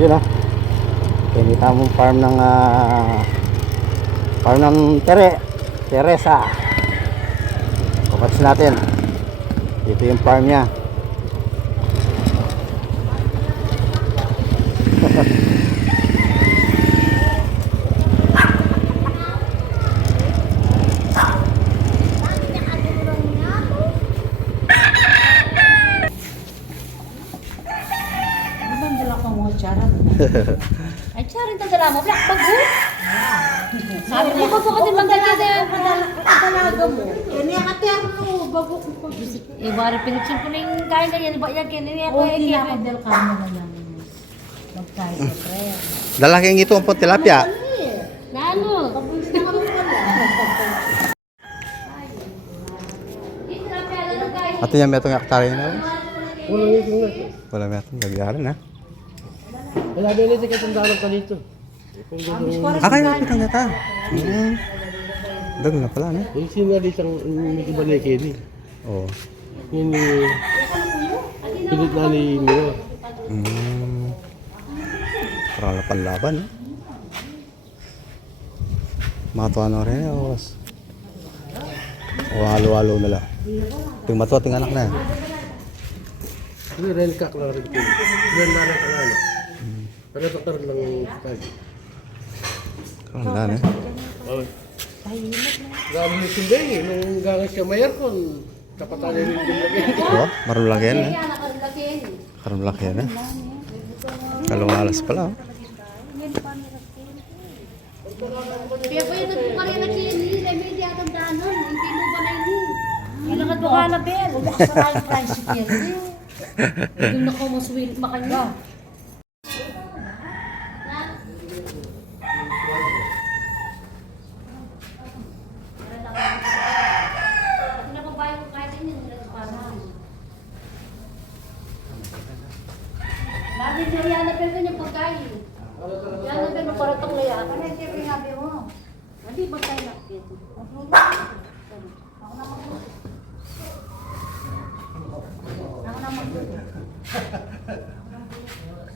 Yun ah. Pinita mong farm ng Teresa. Kapats natin. Dito yung farm niya. Ay, charin tadala mo. Black bag mo. Sabi mo, bago ka din magdala. Padalaga mo. Ini akater mo, bago ko pa. Iwari pinagsin ko na yung kain na yan. Iba yan, kinini ako. O, tinakadal ka mo na lang. Magkain sa pre. Dalaking ito ang tilapia. Lalo. Ato niya may itong aktari na. Walang ito nga. Wala may itong nagyaran ha. Wala din ito katong dalag ka dito. Kaya ito nga ta. Dag na pala no? Yung sino dito ang medyo balike din. Oo. Yun pilit na ni Miro. Parang laban eh. Matuwa na rin o halo-halo na lang. Ting matuwa ting anak na. Ano rin kak lang rin ito. Yan na rin ang ano. Pero ito ka rin lang tag. Parang lang eh. Oo. Grabe yung sunday eh. Nung gangas ka mayar ko, kapatan na yung lagay. Oo, marulaki yan eh. Kaya nakalaki. Marulaki yan eh. Kalawang alas pala. Kaya pa yung nagpukari na kini. Dahil may hindi atang danon. Hindi mo ba na yun? Ilakad mo ka na, Ben. Sa tricycle. Yung nako, maswilit makanya. Lagi siya yan na pero yung pagkain. Yan na pero paratok na yan. Ano yung sinabi mo? Hindi ba tayo nakit?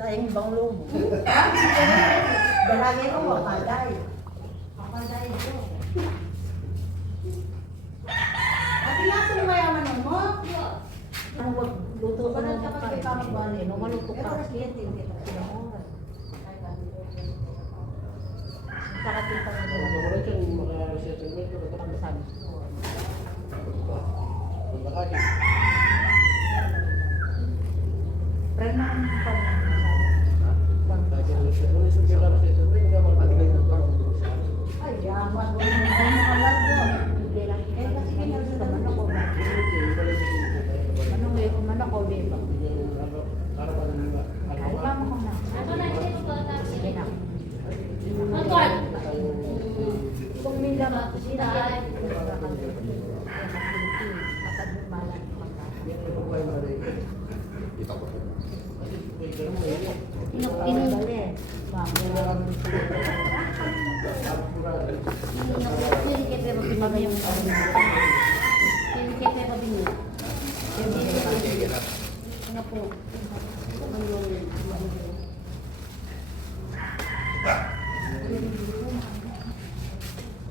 Sayang bang lumo. Dalagay mo, kapaday. Kapaday ko. At ilaso mo kaya manon mo? Ano magluto ka ng pagkain? Ano maluto ka? Karating pa rin. Wala siyang maka-resettlement. Pagsabi ko. Friend na kami pa. Ay, yaman. Ay, makalargo. Eh, kasi kinalito naman ako ba? Ano ngayon kung man ako, di ba? Kahit pa mo ko na. Sige na. Kung minda ba, sila ay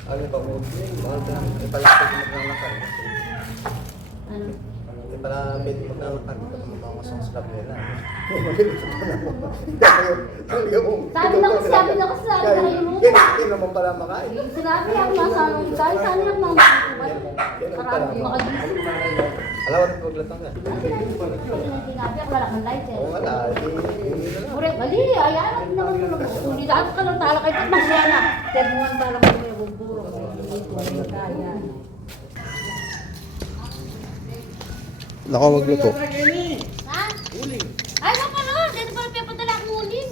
Ano ba mo? Mahal ka lang. Ipalapit mo ng lakar. Ipalapit mo ng lakar. Ipalapit mo sa kabila. Sabi na kasi kayo mo. Hindi naman pala makain. Sinabi ako nasa anong kain. Saan yung mga marami makagising. Alam mo rin paglatang ka. Sinabi ako wala kang light eh. Oo wala. Ure, mali. Ayan naman mo lang. Kung di daan ka lang tala kayo. Masya na. Tebuan pa lang ko yung buburo. Kaya. Nako magluto. Ha? Ay, wala pa no. Dito pa rin papadala ang uling.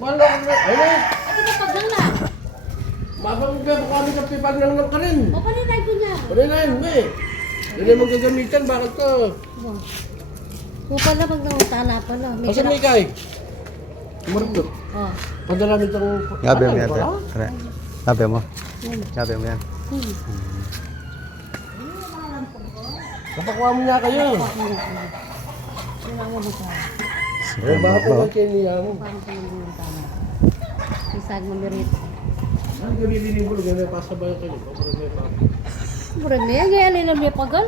Bala ko na. Ayun! Ay, di ba pag lang na? Mabang ka, baka kami kapipag lang ka rin. O, paninay ko niya. Ano na yun, may? Hindi mo gagamitan, bakit to? Kung pala pag nangutana pala. Kasi may kay. Marto. Oh. Padala mo itong... Gabi mo yan. Gabi mo. Gabi mo yan. Kapakuha mo nga kayo. Eh, bakit Ba? naman kayo niya mo? Parang sa mga yung tama. Isag mo merit. Ang gabi-biling ko, may pasabay kayo. Kapag may pa. Mura niya, gaya nila may pagal.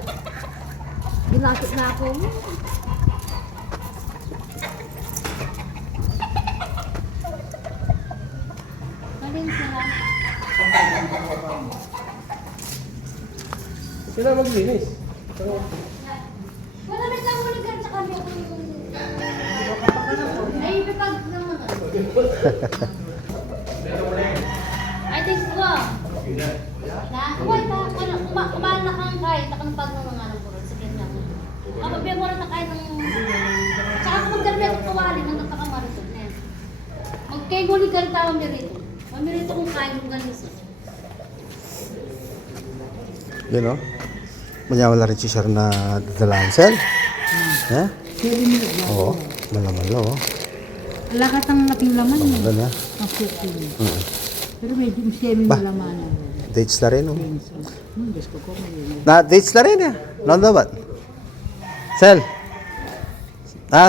Ginakit na ako mo. Kaling sila. Sila maglinis. Wala may kamuligan sa kanya. Ay, ipipag naman. I think ko. Na, kumain na, kumain na kang kahit, nakanapag ng mga alam ko rin, sige na. Kapag mo rin na kahit ng, tsaka kung magdalmi ako kawali, nang nagkakamarisod na yan. Magkaiguli ka rin tawang mirito. Mamirito kung kain ng ganito. Yun o. Manya wala rin si Sir na dadalaan, Sel. Ha? Oo. Malaman lo. Lahat ang nating laman Oo, niya. na. Ang kuko niya. Pero medyo semi Ba? na laman. Dates na rin o. Diyos ko ko. Na, dates na rin eh. Nalabat. Sel.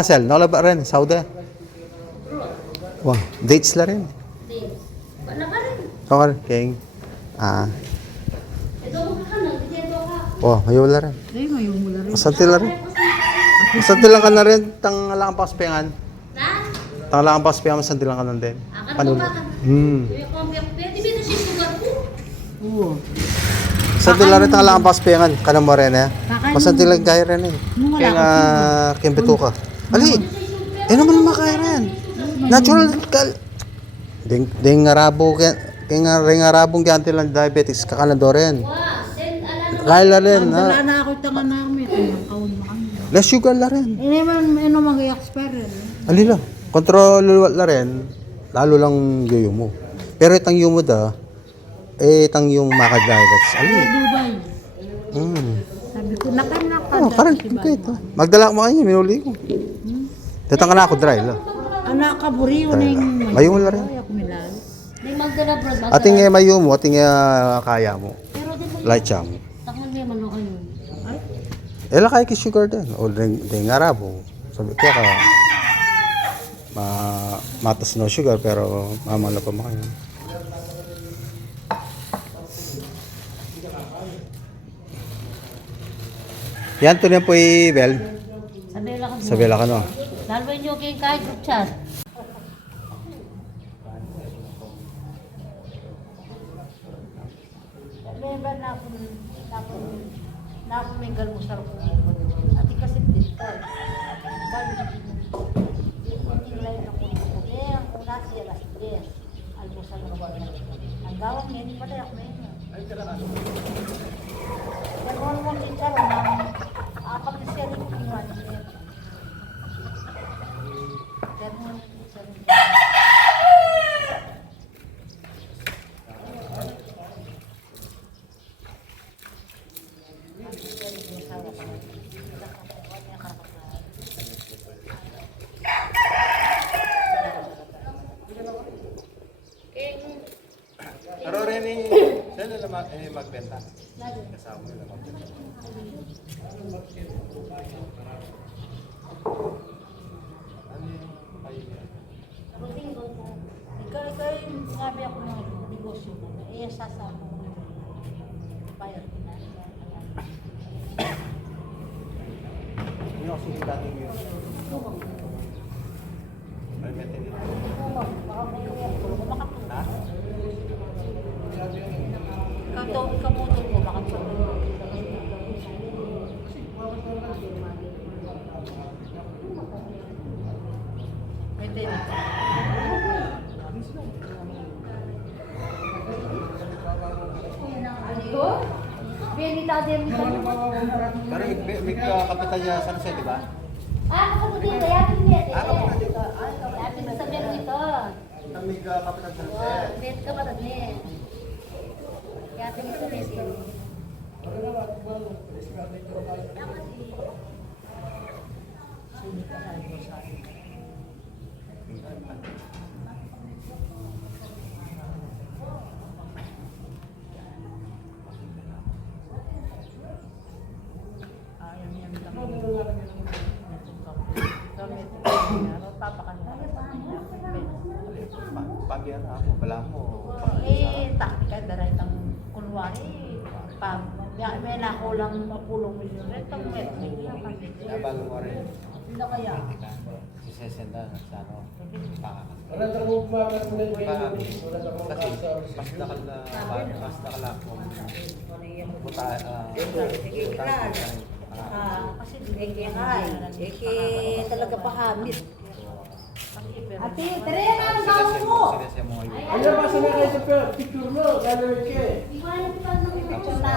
Sel. Nalabat rin. Saudi. Wow. Dates na rin. Wala ka rin. Okay. King. Ito mo ka na, dito ka. Oh, may wala rin. Ay, may umula rin. Masanti lang rin. Masanti lang ka na rin. Tangalang paspengan. Na? Tangalang paspengan. Masanti lang ka na din. Akan mo ka. Pwede ba na siya sugar ko? Oo. Masanti lang rin tangalang paspengan. Kanang mo rin eh. Masanti lang kaya rin eh. Nung wala Kaya kimpito ka. Ali! Eh naman makaya rin. Natural ka. Ding arabo kaya arabong ganti lang diabetes kakanado rin. Wow, then alam Kaya rin Wala ha. na ako tangan namin. Ang kaon na kami. Less sugar la rin. Hindi man, ano mag-i-expire. Ali lang. Control la rin. Lalo lang yoyo mo. Pero itang yumo da, itang yung makadiabetes. Ali. Dubai. Sabi ko, nakanakad. Oh, karang kahit. Magdala mo kayo, minuli ko. Datang ka na ako dry la. Anak ka, buriyo na yung Mayumo la rin. Ay, ako milal. may magdala bro, magdala. Ating mayo mo, ating kaya mo. Pero di mo, Light siya mo. takman mo yung ano kayo. Ela kaya ki sugar din. O ding arabo. Sabi ko ka, matas no sugar pero mamala pa mo kayo. Yan to na po Bel. Sabela ka mo. Sabi la ka no. Lalo nyo kayong kahit group chat. Meron na ako may galmusar ko. Ati kasi dito. Hindi lang ako ko. Ang una siya las 10. Almusal ko ba. Ang gawang niya, hindi pa tayo ako na yun. Pero mo din siya lang. Apat na siya rin kung ano niya. Pero mo din siya rin. Pero rin sila na magbenta. Kasama nila magbenta. Ikaw yung sinabi ako ng negosyo mo. Eh, sasama ko. Bayad ko na. Hindi ako sige dating yun. Ay, metin nito. Baka may tulong ko makatulong. Ha? Ikaw mo ko makatulong. Pwede na. Benita din nito. Pero may kapitan niya San Jose, di ba? Ako po dito, yatin niya. Yatin sa bero ito. May kapitan San Jose. Bet ka ba din? Yatin ito rin. Ayaw niya lang. Papakanila. Pag yan ako, wala mo. Taktika daray tang kunwari. Pag may nakulang mapulong milyon rin, itong Nabalo mo rin. Hindi kaya. Sisesenda sa ano. Wala sa mo kumakas na yung Kasi mas nakal na ako. Buta, Kasi hindi kaya. Talaga pahamit. Ate, tara yan ang bawang mo. Ano ba sa mga kayo sa picture mo? Gagawin ka eh. Di ko alam kung paano yung picture na.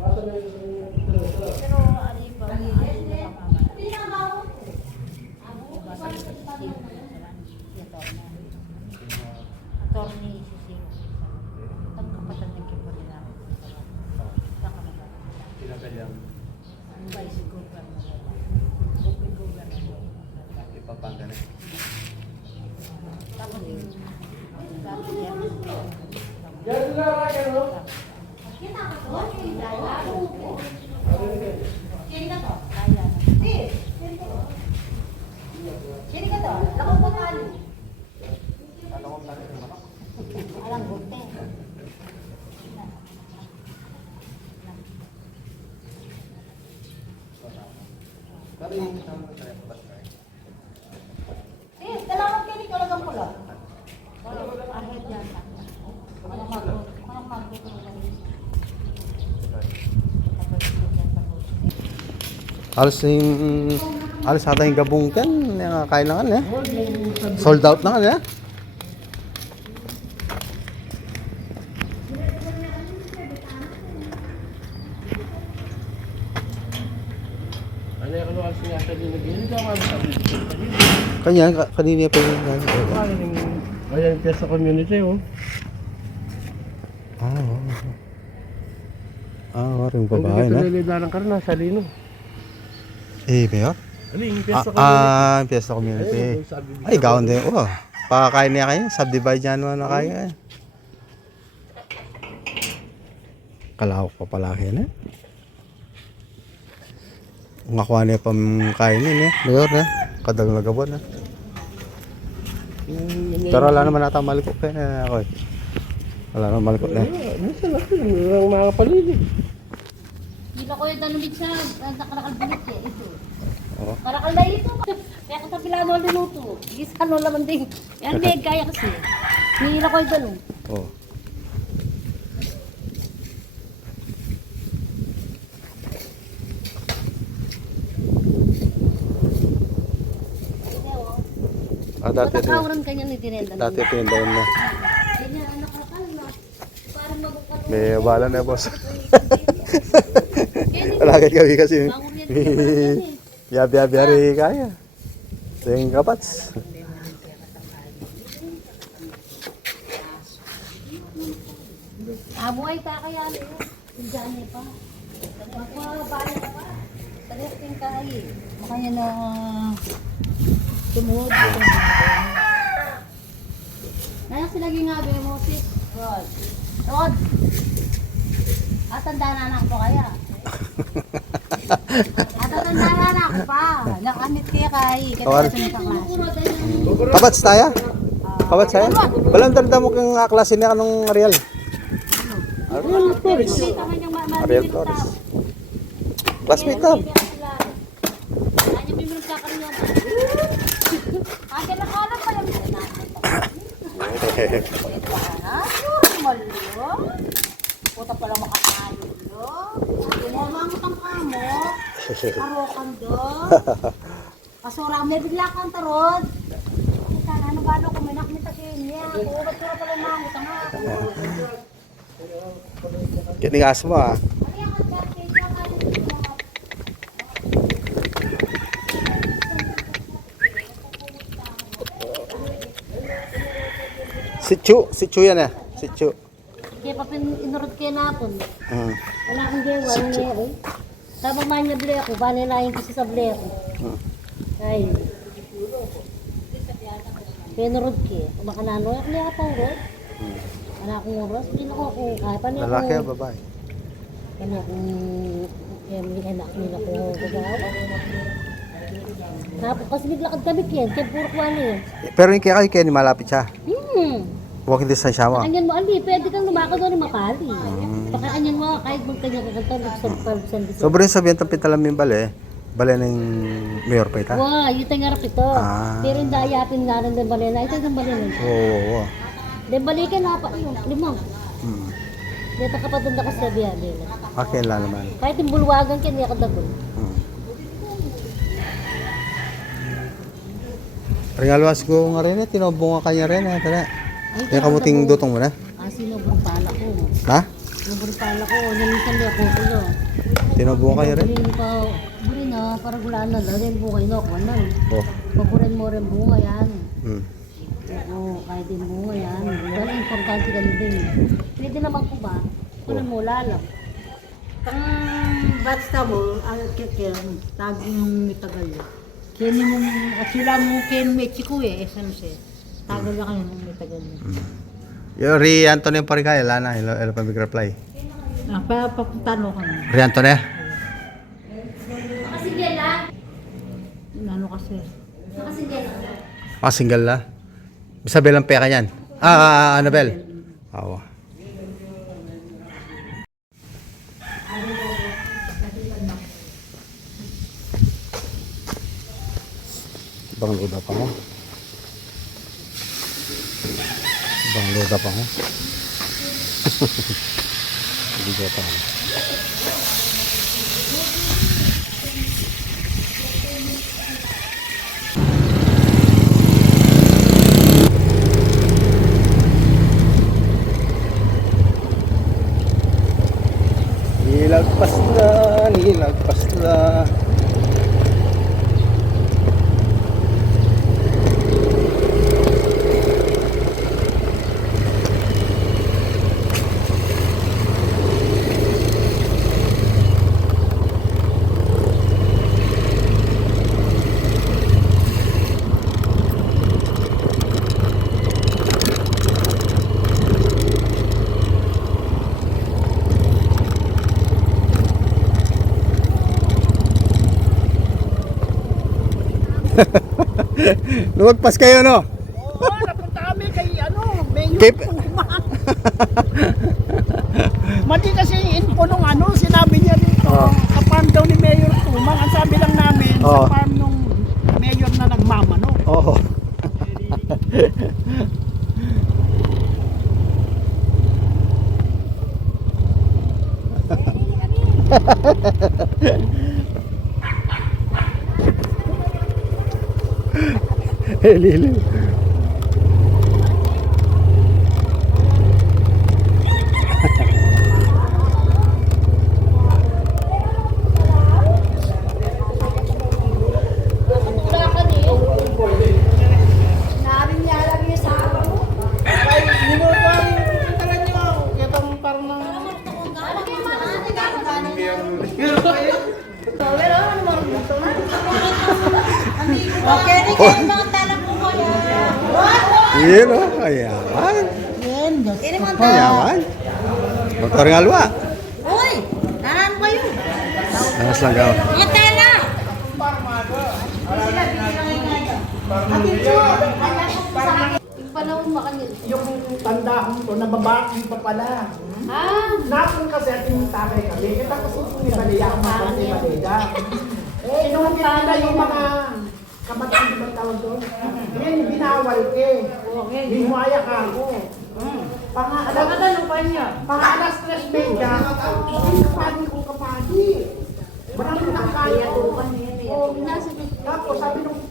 Basta na yung Pero ano ba? Hindi na ang bawang. Attorney Sisi. Ang kapatid ng kipo nila. Pinagalang Ang vice governor. Governor. ipapagana. Tapos yung dati yan. Yan lang kayo, no? Kita ka doon. Sino ka to? Kaya na. Sino ka to? Lakong po talo. Ano kung tayo ng manok? Alang gunte. Pero yung kasama ko tayo, ba't tayo? Dalawang kinig ko lang pula. Ahit yan. Anong magbubulan? Alas ata yung gabong kan, kailangan eh. Sold out na kan eh. Ano yung ano kasi nga sa dinig? Hindi ka kami sa Kanya, kanina pa yun. Ayan, piyesta community, oh. Ring babae na. Ang dito ka rin, nasa lino. Eh, Mayor? Ano yung piyesta community? Fiesta Community. Ay, gawin din. Oh, pakakain niya kayo. Subdivide niya naman na kaya. Kalawak pa pala yan eh. Ngakuha niya pang kainin eh. Mayor eh. Kadag nagabon eh. Pero wala naman nata malikot eh. Ako eh. Wala naman malikot eh. Nasa natin, ang mga paligid. Hindi ko yung danumig sa nakarakalbulit eh. Ito. Oo. Karakal na ito. Kaya ka sa pilano linuto. Gisan mo laman din. Yan may kaya kasi. Hihila ko yung danum. Oh. Dati ito. Matakawaran kanya ni Tinenda. Dati ito yung doon na. Ganyan, ano kakal na. Parang magukal. May bala na boss. Palagad kami kasi. Yabi-yabi kaya. Tingin kapats. Abuhay ta kaya ano. Diyan niya pa. Magpabalik pa. Talasting kayo. Makanya na tumuhod. Naya sila gingabi mo sis. Rod. Rod. Atanda na anak ko kaya. Atanda na anak ko pa. Nakanit kaya kay. Kaya sa klase. Kapats tayo? Kapats tayo? Walang tanda mo kang klase niya kanong Ariel. Ariel Flores. Ariel Flores. Classmate ka. Kanya may magkakaroon. Agad na kalam pa yung malo. Puta pala makatayo lo. Mamangutang ka mo. Arokan do. Kasura may bigla kang tarod. Sana ano ba kung may nakita niya. Kubat ko pala mangutang ha. Kiningas mo ah. Si Chu yan eh. Si Chu. Kaya pa inurot kayo napon. Mm. Wala akong gawa, wala nangyari. Sabang man niya bli ako, bali na yung kasi sa bli ako. Ay. Pinurot kayo. Baka nano, ako niya kapang rod. Wala akong oras, hindi na ako kaya pa niya Lalaki o babae? Kaya akong, kaya anak nila ko gagawa. Tapos kasi naglakad kami Ken, kaya puro kwali eh. Pero yung kaya kayo, Kenny, malapit siya. Walking distance siya mo. Pakanyan mo, Ali, pwede kang lumakad doon ng mapali. Pakanyan mo, kahit magkanya kakanta, nagsampalsan dito. Sobrang sabihin itong pitalam yung bale ng mayor pa ita. Wow, yung tangarap ito. Ah. Pero hindi ayapin nga rin ng balena. Ito yung balena. Oo. Then balikan na pa yun, limang. Hmm. Dito ka pa doon na kasi sabi yan. Okay lang naman. Kahit yung bulwagan ka, hindi ka dabol. Hmm. Ringalwas ko nga rin eh, tinobong nga kanya rin eh. Tara. Yung kamuting dutong mo na. Ah, sinubong pala ko. Ha? Sinubong pala ko. Nalisan niya ako ko yun. Tinobong kanya rin? Buli pa, buli na, parang gulaan na lang. Then buhay na ako na. Oh. Pagurin mo rin bunga yan. Hmm. Oo, kahit din bunga yan. Dahil importante ganun din. Pwede naman ko ba? Kunin mo lalang. Ang vegetable, ang kikin, tagi yung mitagal yun. Kini mo, at sila mo kin Mexico eh, esan siya. Tagal na kayo ng mitagal yun. Yung Ri Antonio Parikaya, lana, ilo pa reply. Papunta mo kami. Ri Antonio? Nakasinggel na? Ano kasi? Nakasinggel na? Single na? Sabi lang peka yan. Annabel. Oo. Bang luda pa mo. Bang luda pa mo. Hindi ko pa. Nilagpas na. Lumagpas kayo, no? Oo, napunta kami kay Mayor Kip. Tumang. Mali kasi yung info nung sinabi niya dito, sa farm daw ni Mayor Tumang. Ang sabi lang namin, Oh. sa farm nung Mayor na nagmamano. Oo. Lili. Natulakan eh. Narin niya lang yung sa ako. Ay, hindi mo ba yung tala niyo? Kitang parang Okay, di kayo mga talang ko mo yan. Yun, oh. Ayaman. Yan, ini mga Ayaman. Doktor Ngalwa. Uy, nahan ko yun. Angas lang gaw. Mga tala. Yung panahon makanya. Yung tanda ko to, nababaki pa pala. Napon kasi at yung takay kami. Kita kasi kung ibaliya ang mga ni Baleda. Inuhit nila yung mga kamatang di ba tawag doon? Yan, binawal eh. Bimwaya ka ako. Pang-alas 3 medya, ay kapadi ko kapadi. Marami na kaya ko. Tapos sabi nung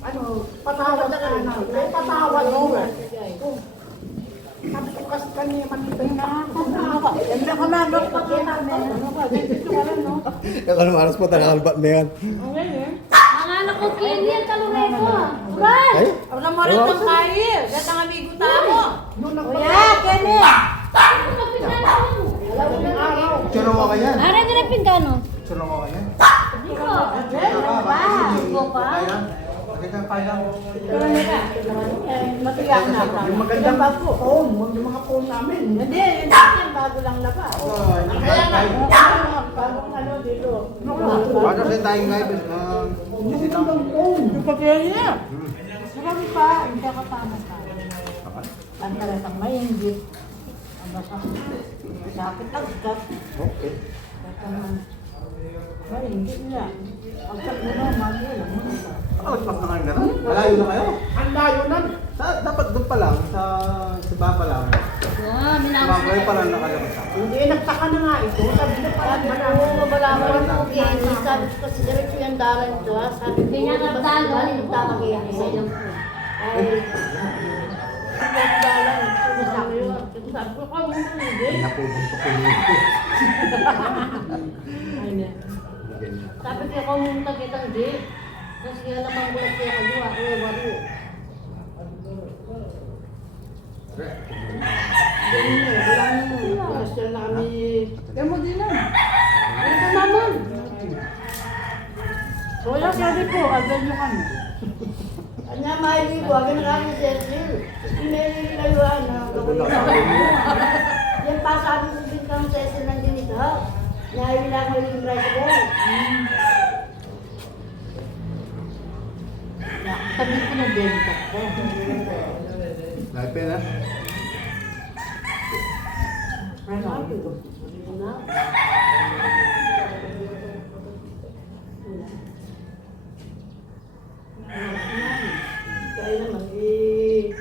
patawad ka na. Ay patawad mo. Sabi ko kasi kanina makita na ako. Hindi ko na, pakita mo. Yung ano maras po, talakalbat na yan. Ang anak ko, Kenny, Kalureto. Uray! Ay? Wala mo rin itong kayo. Gata nga amigo tamo. Kuya, Kenny. Churo mo kaya? Ara, direct pingkano. Churo mo kaya? Dito. Dito pa. Kita kaya. Matiyak na ako. Yung magandang phone, yung mga phone namin. Hindi, yun natin, bago lang labas. Kaya nga, bagong ano dito. Paano sa tayong live? Magandang phone. Yung papel niya. Marami pa, hindi ka tama ka. Ang talatang maingit. Ang basa. Sakit agad. Okay. Maingit niya. Ang sakit mo naman, yun. Oh, mas na kayo gano'n? Malayo na kayo? Ang layo na. Dapat doon pa lang, sa baba lang. Minawas Kayo pa lang nakalabas ako. Hindi, nagtaka na nga ito. Sabi na parang Malama lang po kayo. Sabi ko kasi diretso yung dalan ito. Sabi ko, kaya nga talo. Nagtama kayo. Isa lang po. Ay, dalan. Sabi ko, kamo na hindi. Napubuntok ko yun. Sabi ko, kamo na kitang di. Kasi kaya naman ko lang kaya kagawa. Kaya waro. Kasi na kami. Kaya mo din lang. Ito naman. Wala sabi ko, agad nyo kami. Kanya mahilig ko. Agad na kami Cecil. Pinahilig kayo na. Yan pa sabi ko din kang Cecil ng ganito. Nahilig ako yung tricycle. Sabi ko ng benta ko. Live na? Kaya naman, eh.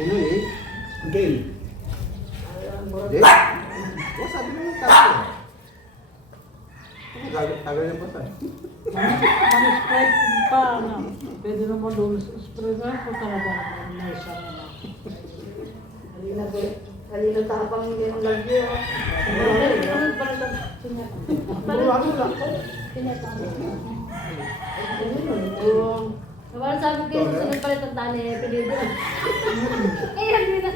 Nino eh? Gay. Di? Oh, sabi mo yung tagal. Tagal yung basta. Manispread pa, ano. Pwede naman doon, spread na po talaga. May isang Kanina tapang hindi ang lagyo. Naman sabi ko yung susunod pala itong tani, pilido. Eh, hindi na.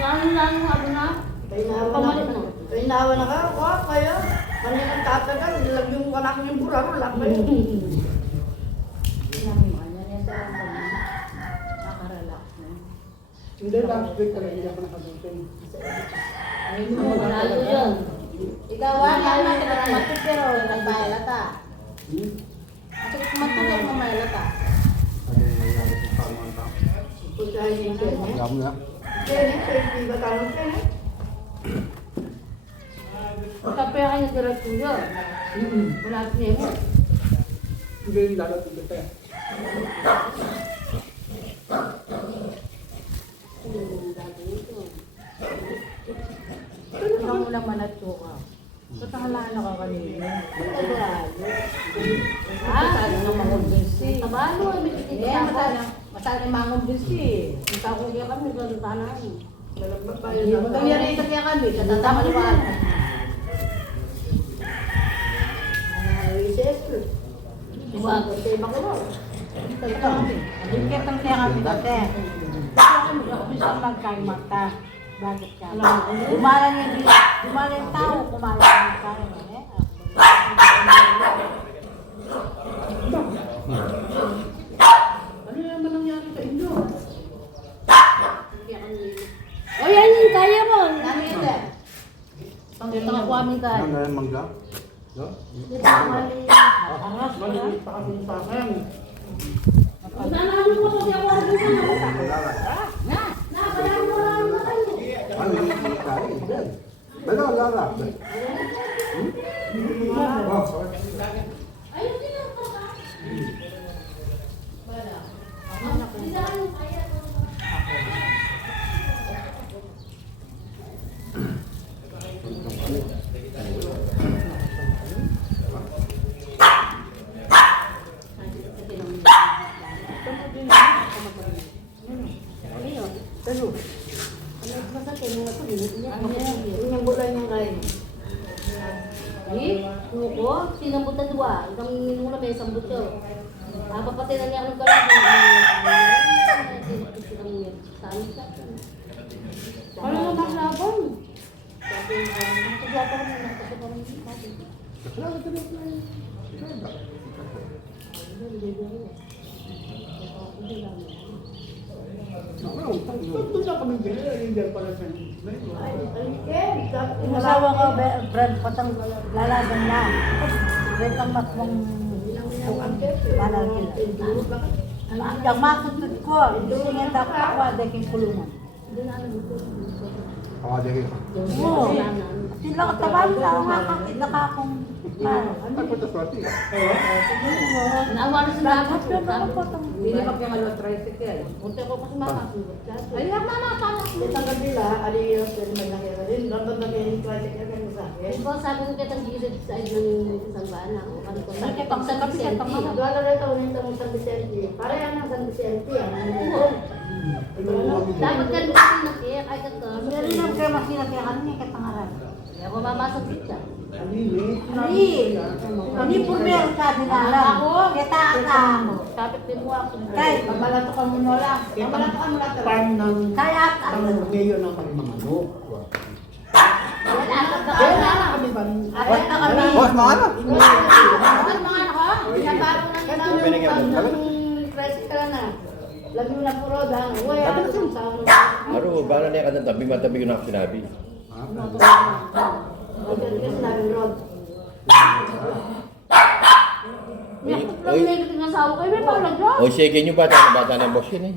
Lalo ako na. Pamalit mo. Kainawa na ka, kaya. Kanina ang tatagal, nilagyan mo ka namin yung buraro, lang ba yun? nakarelax na. Hindi, last week talaga hindi ako nakadutin. Manalo yun. Ikaw, wala na ka matik pero nagbahalata. Masakit matik mo mahalata. Puntahan yung Kenny. Alam na. Kenny, Kenny, ba tanong Kenny? Kape kayo diretso yun. Wala siya mo. Hindi, lalating kita. Ikaw mo lang manatso ka. Patahalaan ka kanina. Masali ng mangumbinsi. Tabalo, may titigil ako. Masali ng mangumbinsi. Kita ko kaya kami, galutanan. Nagbabayan na. Magkanyari sa kaya kami, katatama naman. Bumagot kayo ba ko? Hindi kitang kaya kami dati. Kaya mag-umpisa magkain mata. Bakit ka? Dumalan yung tao, kumain yung kain. Ano naman nangyari sa inyo? O yan yung kaya mo. Ano yun eh? Dito nga po aming kaya. Ano na yung mangga? No? Dito nga aming Angas ko na. Maliit pa kami sa akin. Nanalo ko kasi ako rin sa ako. Na! Nakakalaman mo lang na kayo. Ano yung kain? Bala, lara. Ayun din ang kaka. Bala. Hindi na kayo kaya. Yung bulan yung kain. Nuko, sinambutan dua. Itang minula may sambut yun. Papapatay na niya ako ng kalabang. Saan ka? Ano na maglabang? Nagkagwapa ko na, kasi parang kasi. Doon lang kami dyan pala sa Yung asawa ko, Brad, patang lalagan na. Brad, ang matmong panal nila. Ang matutut ko, singin dapat ako, daking kulungan. Ako, dahil. Oo. Sila katabang sa nakakakita ka akong Naawa na sa dagat. Hindi pa kaya malo tricycle. Punta ko kasi mama. Ay, mama, paano? Itang kabila, aliyos, may nakita rin. Ganda na may tricycle ka sa akin. Ito, sabi ko kitang gisip sa yung isang baan ako. Ano ko, Sige, pag sa kapi, pag mga Doon na ito, ulit ang San Vicente. Parehan ng San Vicente. dapat ka rin kasi nakiyak. Ay, kato. meron lang kayo masinag kaya kanina katangaran. Hindi ako mamasok dito. Hindi po meron ka dinala. Kita ka mo. Kapit din mo ako. Kahit pabalato ka mo na lang. Pabalato ka mula farm ng Kaya ka. ngayon ng kami mga manok. Wala ka ba? Kaya na kami ba? Ay, na kami. Boss, mga ano? Ano mga ano ko? Pinabago na ng tricycle na. Lagi na puro dahil. Uy, ako sa Aro, bala na ka ng tabi, matabi ko na ako sinabi. Lang negative na asawa kayo. May paulag doon. O, sige nyo bata na boss yun eh.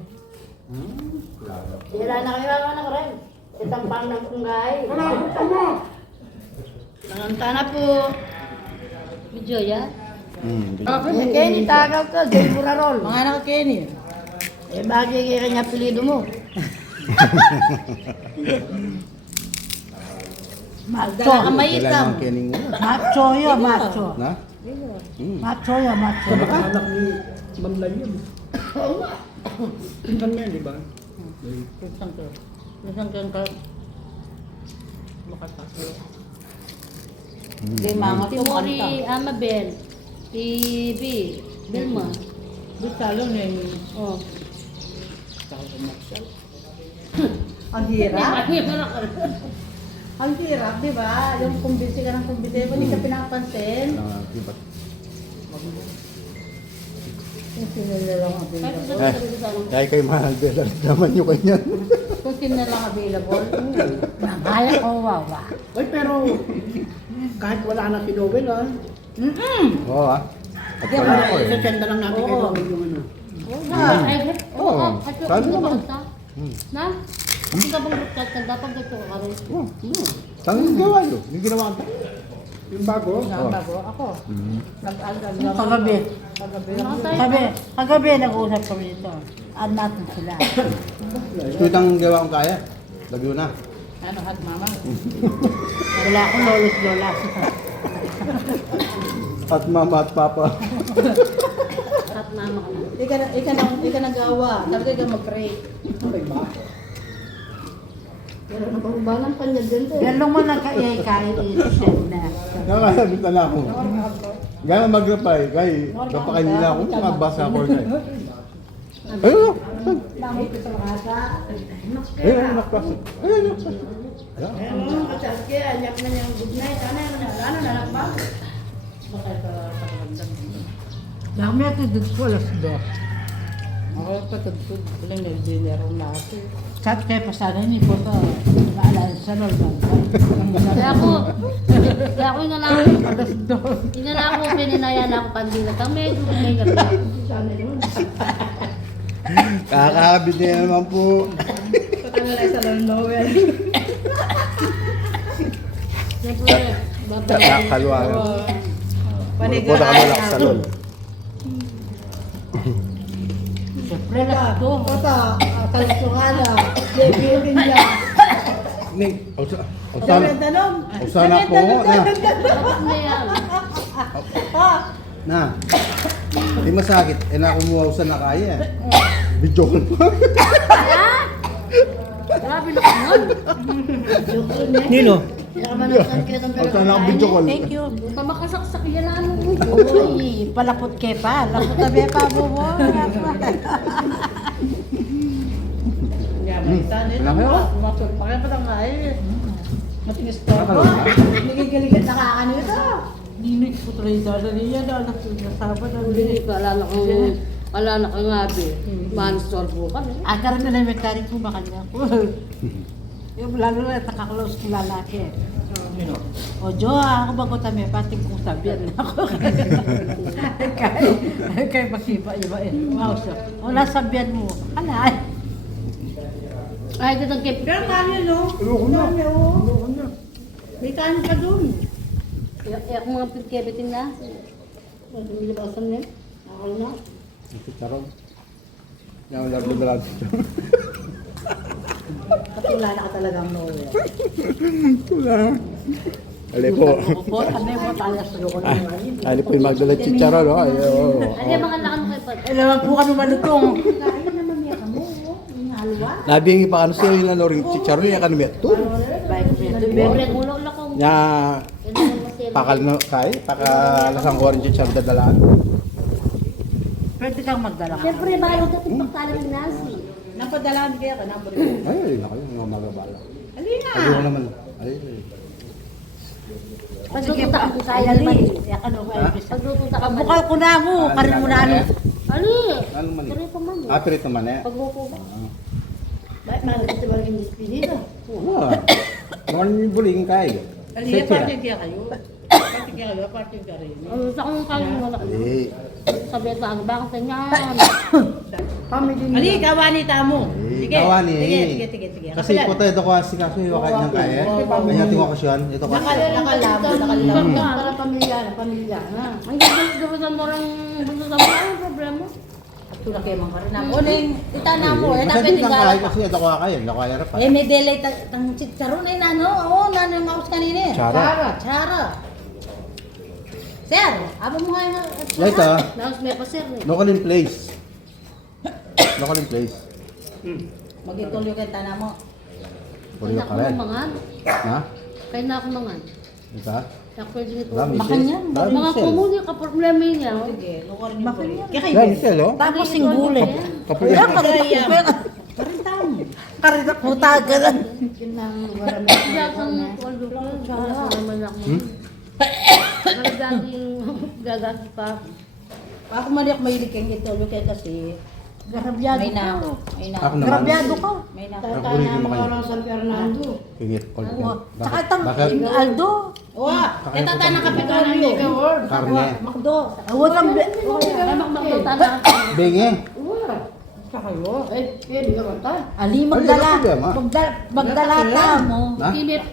Hira na kayo mga anak rin. Itang pang ng kungay. Nanganta na po. Video yan. Kenny, tagaw ka. Jay Burarol. Mga anak ko Kenny. Eh, bagay kaya kanya apelido mo. Macho. Kailangan may Kailan ikam. ang kening mo? Macho yun, macho. Na? Macho yun, macho. Anak ni Mamlay yun. Pinsan mo yun, di ba? Isang ko. Isang ko. Hindi, mga Si Mori Amabel. Si B. Vilma. Bisalo na yun. Oh. Ang hirap. Ang hirap, di ba? Yung kumbisi ka ng kumbisi, hindi ka pinapansin. Kung sino na lang Kahit available. sa sabi ko sa ano. Dahil kayo mahal din, naman nyo kanyan. Kung sino na lang available. Mahal ko, wawa. Uy, pero kahit wala na si Nobel, ha? Oo ah. At Di ba? wala ko eh. Sasenda lang natin kay Oo. Nobel yung ano. Ay, Oo. Saan naman? Na? Kung ka bang group chat ka, dapat ganito ka rin. Saan yung gawa nyo? Yung ginawa ko? Yung bago. Bago ako. Kagabi. Kagabi nag-uusap kami dito. Add natin sila. Ito ang gawa kong kaya. Lagyo na. Ano hat mama? Wala akong lolos lola. At mama at papa. At mama ka na. Ika nag-awa. Sabi ka mag-pray. Okay ba? Meron na pahubangan pa niya dyan. Galong mo nagka-i kahit i-send na. Nakakasabitan na ako. Gano'n mag-reply. Kaya kapakain nila ako. Nakabasa ako na eh. Ayun! Langit sa makasa. Ayun! Nakapasa. Ayun! Ayun, katsas kaya, anyak na niyang good night. Ano na lang ba? Dami ako dito alas 2. Ako patugtog. Ilang nag-dinner na ako. Chat kayo pa sana ni po to. Naalala sa normal. Kaya ako inala ako, pininaya na ako pandila. Tang medyo may gabi. Kakakabit niya naman po. Patangalay sa Noel. Siyempre, babay. Kalwa. Paniga. Punta kami lang sa lol. Siyempre na ito. Ito, kalusukala. Debut din niya. Ning, sana po. Dapat na yan. Na. Hindi masakit. Eh na kumuha sa nakaya. Video ko pa. Grabe na kanon. Nino? Nakamanan Sana ang video call. Thank you. Pamakasaksak yan na ano. Uy, palapot ke pa. Lapot na be pa bubo. Wala kayo? Pumasok pa kayo pa lang nga eh. Matigas to. Nakaroon na? Nagigiligan nakakano ito. Dinig ko tuloy sa niya na nasabat na Hindi ko alala ka nga be. Man-store po ka eh. Ah, karoon na lang may tarik po ba kanina po. Yung lalo na nakaklose ko lalaki. O Jo, ako ba ko tami, pating kong sabihan na ako. Kaya magsiba-iba eh. Wala sabihan mo. Alay. Ay, ito ng kip. Pero kanya no? Ayoko na. Oo. May kanin pa dun. Ako mga kepitin na. Nilibasan na. Ako na. Charong. Yung laro na lang. Kasi wala na ka talagang no. Ali po. Opo, ano yung matayas sa loob ng Ali po yung magdala chicharo, no? Ay, oo. Ano yung mga lakan mo kay Pat? Eh, naman po kami malutong. Kaya naman yan mo, yung halwa. Nabingi pa kano siya yung lanoring chicharo niya kano miya to. Oreng ulo ko. Nya pakal no kay, pakalasang ko rin chicharo dadalaan. Pwede kang magdala ka. Siyempre, bago ito pagkala ni Nancy. Napadala kaya ka, nabalik. Ay, na kayo mga magabala. Halina! Sabi ko naman. Ay, Paglutunta ka sa Dali. mali. Kaya ka no, Paglutunta ka mali. Bukal ko na mo, karin mo na ano. Ali! ano man Pero pa man. Ah, pirito man eh. Pagluto ba? Bakit malagay ba yung despedido? Oo. Naman yung buling kay. Halina, parting kaya kayo. Parting kaya kayo, parting ka rin. Ano sa kong kanin mo na? Ali. Sabi sa ano, bakit sa niyan? Ali, kawani tamo. Eh, kawani. Sige. Kasi po tayo ito ko si kaso yung wakay niyang kaya. Kanya tingwa ko siya. Ito ko. Nakalabo. Para pamilya. Ang gagawin sa morang buto sa mga ano problema? At tulak kayo mga karin ako. Uling, itana mo. Eh, Masakit napit lang yung kaya kasi ito ko kaya. Ito ko kaya pa. Eh, may delay tang chicharon eh, nano. Oo, nano yung mouse kanina eh. Chara. Sir, abo mo nga yung... Ito, Naos may pasir eh. local in place. Local in place. Mag-ituloy kayo tana mo. Puro Kaya ka ako rin. mangan. Ha? Kaya na ako mangan. Ito? Ako pwede nito. Dami. Makanyan. Mga kumuli ka problema niya. Sige, lugar niyo po. Kaya Yan, Michelle, oh. Tapos yung gulay. Kapag Karin tamo. Karin ako. Putaga lang. Kaya kang waldo ko. Wala sa naman ako. Gagagi pa. Ako maniyak mahilig kang ituloy kayo kasi Garabyado may na. ka. May na. Ako naman. Garabyado ka. May na. Ako bulig yung makain. San Fernando. Kingit ko. Saka itang Bakit? Aldo. Wa, ito tayo na Kapitolyo. Karne. Makdo. Awat ang... Magmakita na. Bengi. Ali, magdala. Ay, problema. Magdala ta mo. Ha? Kinip.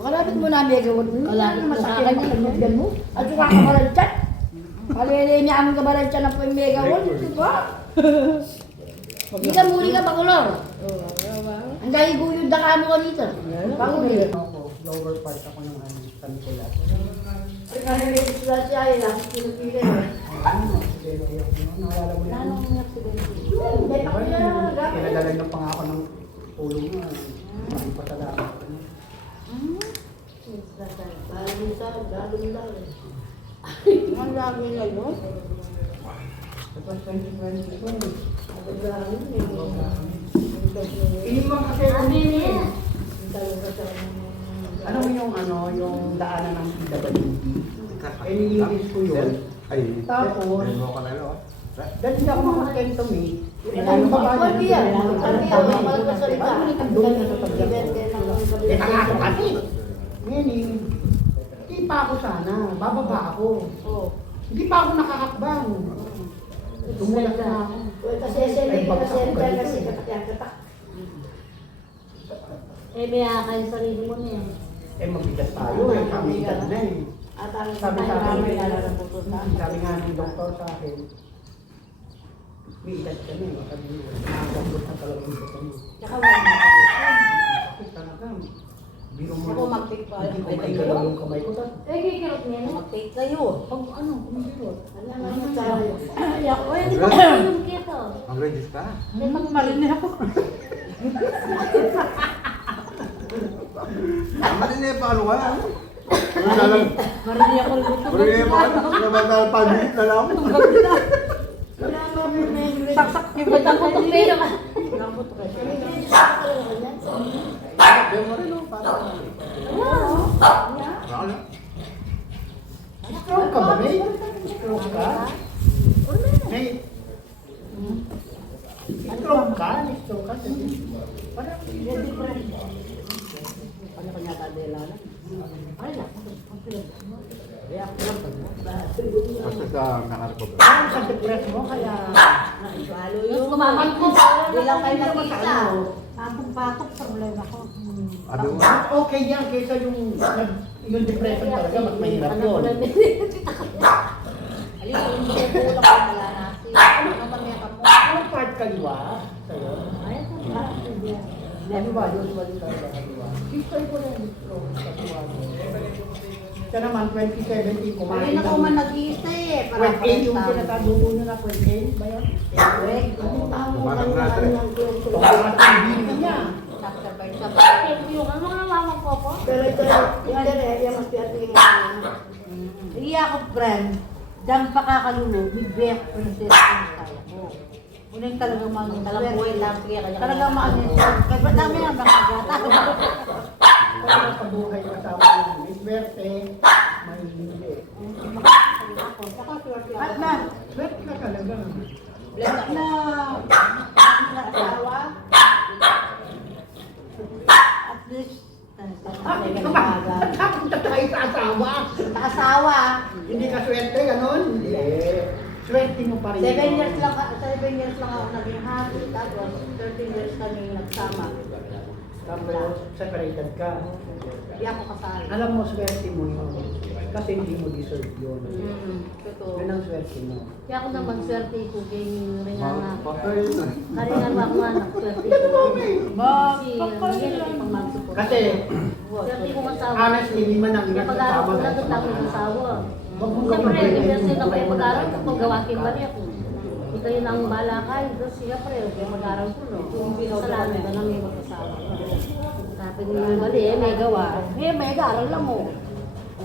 Kalapit mo na, Mega. Kalapit mo sa akin. Magdan mo. At saka kabalansyan. Kalili niya ang kabalansyan ng Mega. Diba? Hindi ka muli ka pakulor. Ang dahil guyod na kamo ka dito. Panguli. Lower part ako ng San Nicolas. Kasi may isla siya, eh. Lapit pinupili. Nawala mo yan. May pakila na. Kinadala ng pangako ng ulo mo. Hindi pa talaga. Ang dami na yun. Tapos 2022. Iniwan kasi ano yung daanan ng PWD. Eh, nililis ko yun. Tapos, dahil hindi ako makakento me, ano ba ba yun? Eh, nakakapati. Meaning, hindi pa ako sana, bababa ako. Hindi pa ako nakakakbang. Tumulat na ako. Eh, may akay sarili mo niya. Eh, mabigat tayo eh, kami edad na eh. Sabi nga ng doktor sa akin, may edad ka na eh, sabi niya, nakakambot na talaga yung doktor mo. Bakit talaga? Biro mo Ako mag-take pa. hindi ko maigalaw yung kamay ko. Tapos, Eh, kikirot niya. Mag-take kayo. Pag ano, kumikirot. Ayak ko, Hindi ba kayo yung kito? Ang regis ka. May magmarinig ako. Malinay pa ano ka? Marinig ako luto. Malinay pa ano? Naman na pag-minute na lang. Saksak yung Ba't ang kutok kayo ka? buto kayo. Stroke ka ba, May? Stroke ka? May? Stroke ka? Stroke ka? Parang Kanya-kanya kadela lang. Ay, Basta sa nakarecover. parang sa depress mo, kaya... Tapos kumaman ko. Hindi lang kayo nakita. Patong-patok problema ko. Sabi mo, Mas okay yan kaysa yung depression talaga, mas mahirap yun. Alin, hindi ko kulang ko wala natin. Ano naman may kapo? Anong part kaliwa sa'yo? Ay, Ano ba? Yung balik talaga kaliwa. History ko na yung stroke sa kaliwa. Siya naman, 2017 kumain Hindi na ko man nag-iista eh. Point A yung pinatadugo nyo na point A ba yan? Tumatang natin. Tumatang ang hindi niya. Yung ano nga mama ko po? Pero ito, yung mas piating Iya ko, friend. Diyan pa kakalulog, with Beth Princess ang kaya ko. Uling talagang mga Talang buhay lang. Kaya kanya Talagang mga kaya ba't dami ang makagata? Kaya kabuhay na tama yung may swerte, may hindi. At na, Swerte ka talaga. na asawa, at least, Nakapunta tayo sa asawa. asawa, Hindi ka swerte, ganon? Hindi. Swerte mo pa rin. 7 years lang ako naging happy, tapos 13 years kami nagsama. Tapos, separated ka. Hindi ako kasal. Alam mo, swerte mo yun. Kasi hindi mo deserve yun. Totoo. Yun ang swerte mo. Kaya ako naman swerte ko kay Ringana. Patay na. Karingan mo ako anak, swerte ko. Kasi hindi na pang-magsupport. Kasi, Swerte ko asawa. honestly, hindi man ang Kaya ingat na pag-aral tama ko na lang ito ako asawa. Huwag mong Siyempre, gawin. kasi na kayo mag-aral kapag gawakin ba niya ko. Ito yun ang bala kayo. Tapos siyempre, kayo mag-aral ko, no? Kung pinasalanan ka na may mag-asawa. Sabi niyo yung mali, may gawa. May aral lang mo. O,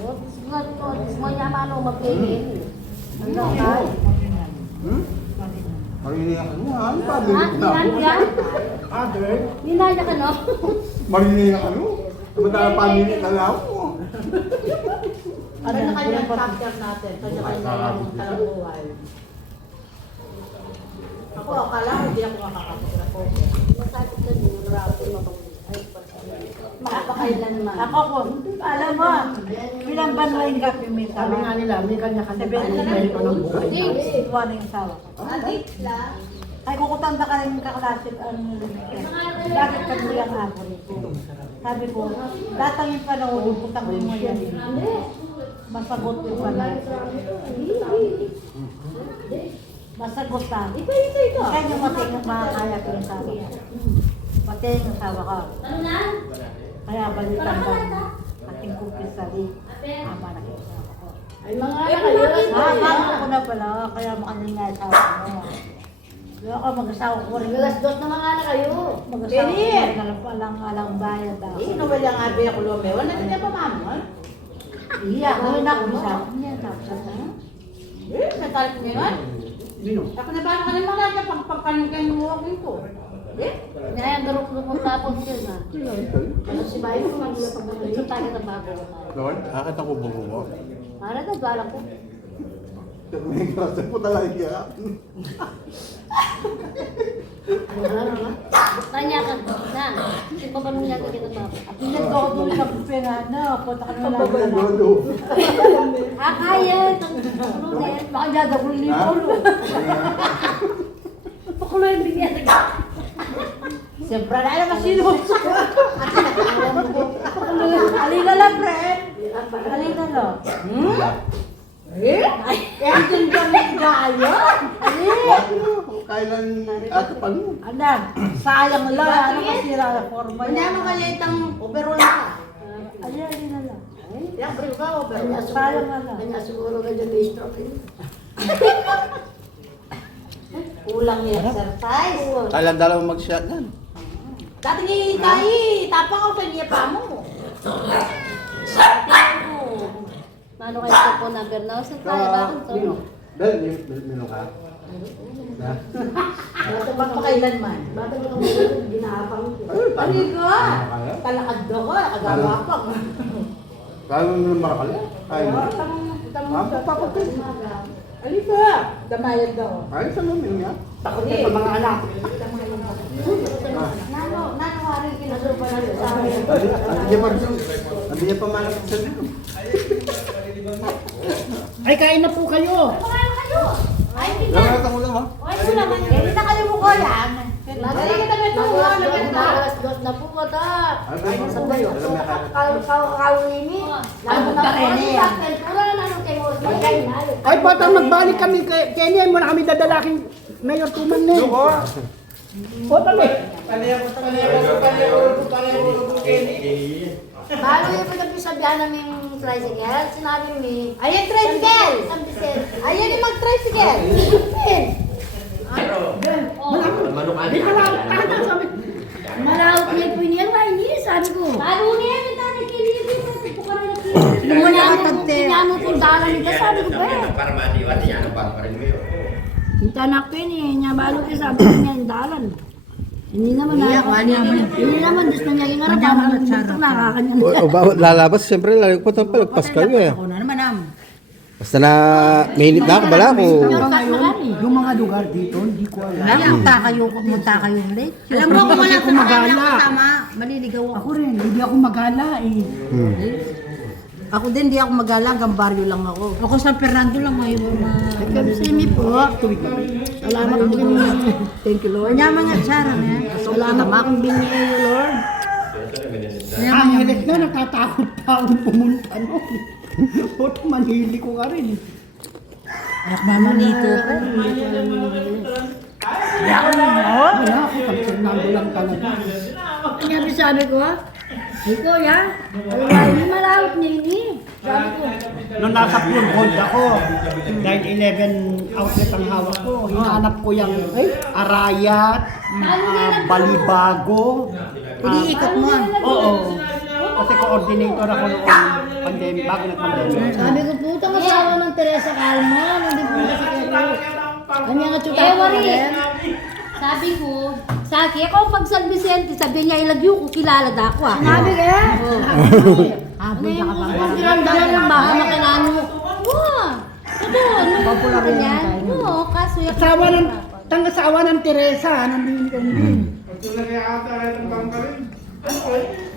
mo yaman o mag-pay. Hanggang kayo. Mariniyak ka mo, ha? Ano pa? Ninaya ka? Father, Ninaya ka, no? Mariniyak ka mo? Samantala pamili ka lang mo. Kanya-kanya yung chapter natin, kanya-kanya yung talang-buhay. Ako, akala ko hindi ako makakapagod ako. Masakit na yun, rapin mo bang Makapakailan man. Ako ko, alam mo, bilang banwain ka pimita. sabi nga nila, may kanya-kanya tayong merito ng buhay. Ituwa na yung sawa ko. Ay, kukutanda ka rin kaklase ang bakit ka mo yung ako nito? Sabi ko, datang yung panahon, putang mo yan. Masagot yung panahon. Masagot ka. Ito. Kaya yung matay yung makakaya ko yung sawa ko. Matay yung sawa ko. Ano na? Kaya balikan ka. Ating kumpisali. Ama na yung sawa ko. Ay, mga Bakit ako na pala, kaya makanya nga asawa mo. Di ako mag-asawa ko rin. Galasdot na mga anak kayo. Mag-asawa ko rin, alang bayad ako. Ino ba lang abi ako lume? Wala na niya pa mamon. Iya, ako na ako bisa. Niya, tapos na. Natalit niya yun. Sino? Ako na ba ka naman lang pagpagpanin kayo ng uwag nito? Kaya ang garuk-lupong tapos yun, ha? Ano si Bayo kung mag-lupong mo? Ito tayo na bago. Lord, akit ako bumumo. Para na, dwalang ko. May kasi po talaga. Tanya ka na. Kasi pa ba nung yaga kita ba? At pinag-dood mo sa pinano, punta ka na lang. Lolo. Kaya. Ano na yan? Baka dadagulin ni Polo. Pakulo yung bigyan. Siyempre na alam kasi sino. Alina lang, friend. Alina lang. Kaya dyan kami gaya. Kailan ate pa mo? Anan, sayang lang. Ano masira na forma Kanya mo kaya itang overall ka. Alina lang. Yang bro ka overall. Sayang na lang. Kanya siguro ka dyan na-stroke. Kulang yung exercise. Kailan dalawa mag-shot yan? Dating tayo, tapang ako sa niya pa mo. Mano kayo ito po number na? Saan tayo? Bakit to? Dahil, meron ka? Na? Magpakailan man. Aligo! Talakad do ko, nakagawa ko. Kaya mo naman makakala? Kaya mo? Papapagod. Aligo! Damayan daw. Kaya sa namin nga. Takot ka sa mga anak. Nanawarin kinasupa na sa amin. Hindi niya pa malapit sa dito. Ay, kain na po kayo. Kumain na kayo. Ay, hindi na. Nakakata ko lang ha? Kumain mo naman. Hindi na kayo mo ko yan. Lagi na kita may tungo. Alas-dos na po ka. Ay, sa bayo. Alam mo kaya. Kawini. Lalo na kene yan. Pura na lang kayo. Magkain na. Ay, patang magbalik kami. Kenya mo na kami dadalaking Mayor Tuman na. O, tali. Bago yung pinagsabihan namin tricycle, sinabi mi, ayun tricycle! Ayun yung mag-tricycle! Di malawak ka na sa amin. Malawak niya po niya, hindi, sabi ko. Bago niya, may tanong kilibin, po ka rin Pinano kong dalan nito, sabi ko ba eh. Para madiwan niya ano pa rin mo yun. Yung tanak ko yun eh, niya balo ko sabi ko niya yung dalan. Hindi naman hindi naman, dis na niya yung harap, nakakanya na. O bawat lalabas, siyempre lalagpas palagpas kayo eh. Ako na naman am. Basta na minute na ako, bala ko. Yung mga lugar dito, hindi ko alam. Punta kayo ulit. Alam mo kung wala Kasi ako magala. tama, maliligaw ako. Ako rin, hindi ako magala eh. Ako din, di ako magala, hanggang baryo lang ako. Ako San Fernando lang ngayon. Simi po. Salamat din. Thank you, Lord. Kanya mga tsara na yan. Salamat kong binigay, Lord. Ang hilik na, natatakot pa akong pumunta noon. Puto, manhili ko ka rin. Ayak mama nito. Wala ako, San Fernando lang talaga. Kanya sabi ko, ay kuya, hindi malawak niya ini. Sabi ko, Nung nasa pure gold ako, dahil 11 outlet ang hawak ko, hinahanap ko yung Arayat, Balibago. Iniikot mo. Oo. Kasi coordinator ako noong pandemic, bago nag-pandemic. sabi ko, putang asawa ng Teresa Calmo, hindi po kasi kayo. Kanya nga tuta ko Wari. rin. Sabi ko, sa akin, ako pag San Vicente, sabi niya, ilagyo ko, kilala da ako ah. Sabi ka, Ano yung kiramdaman ng bahay na kinano mo? Wow! Ito, ano yan? Oo, kaso yung... Tang-asawa ng Teresa, nandito din.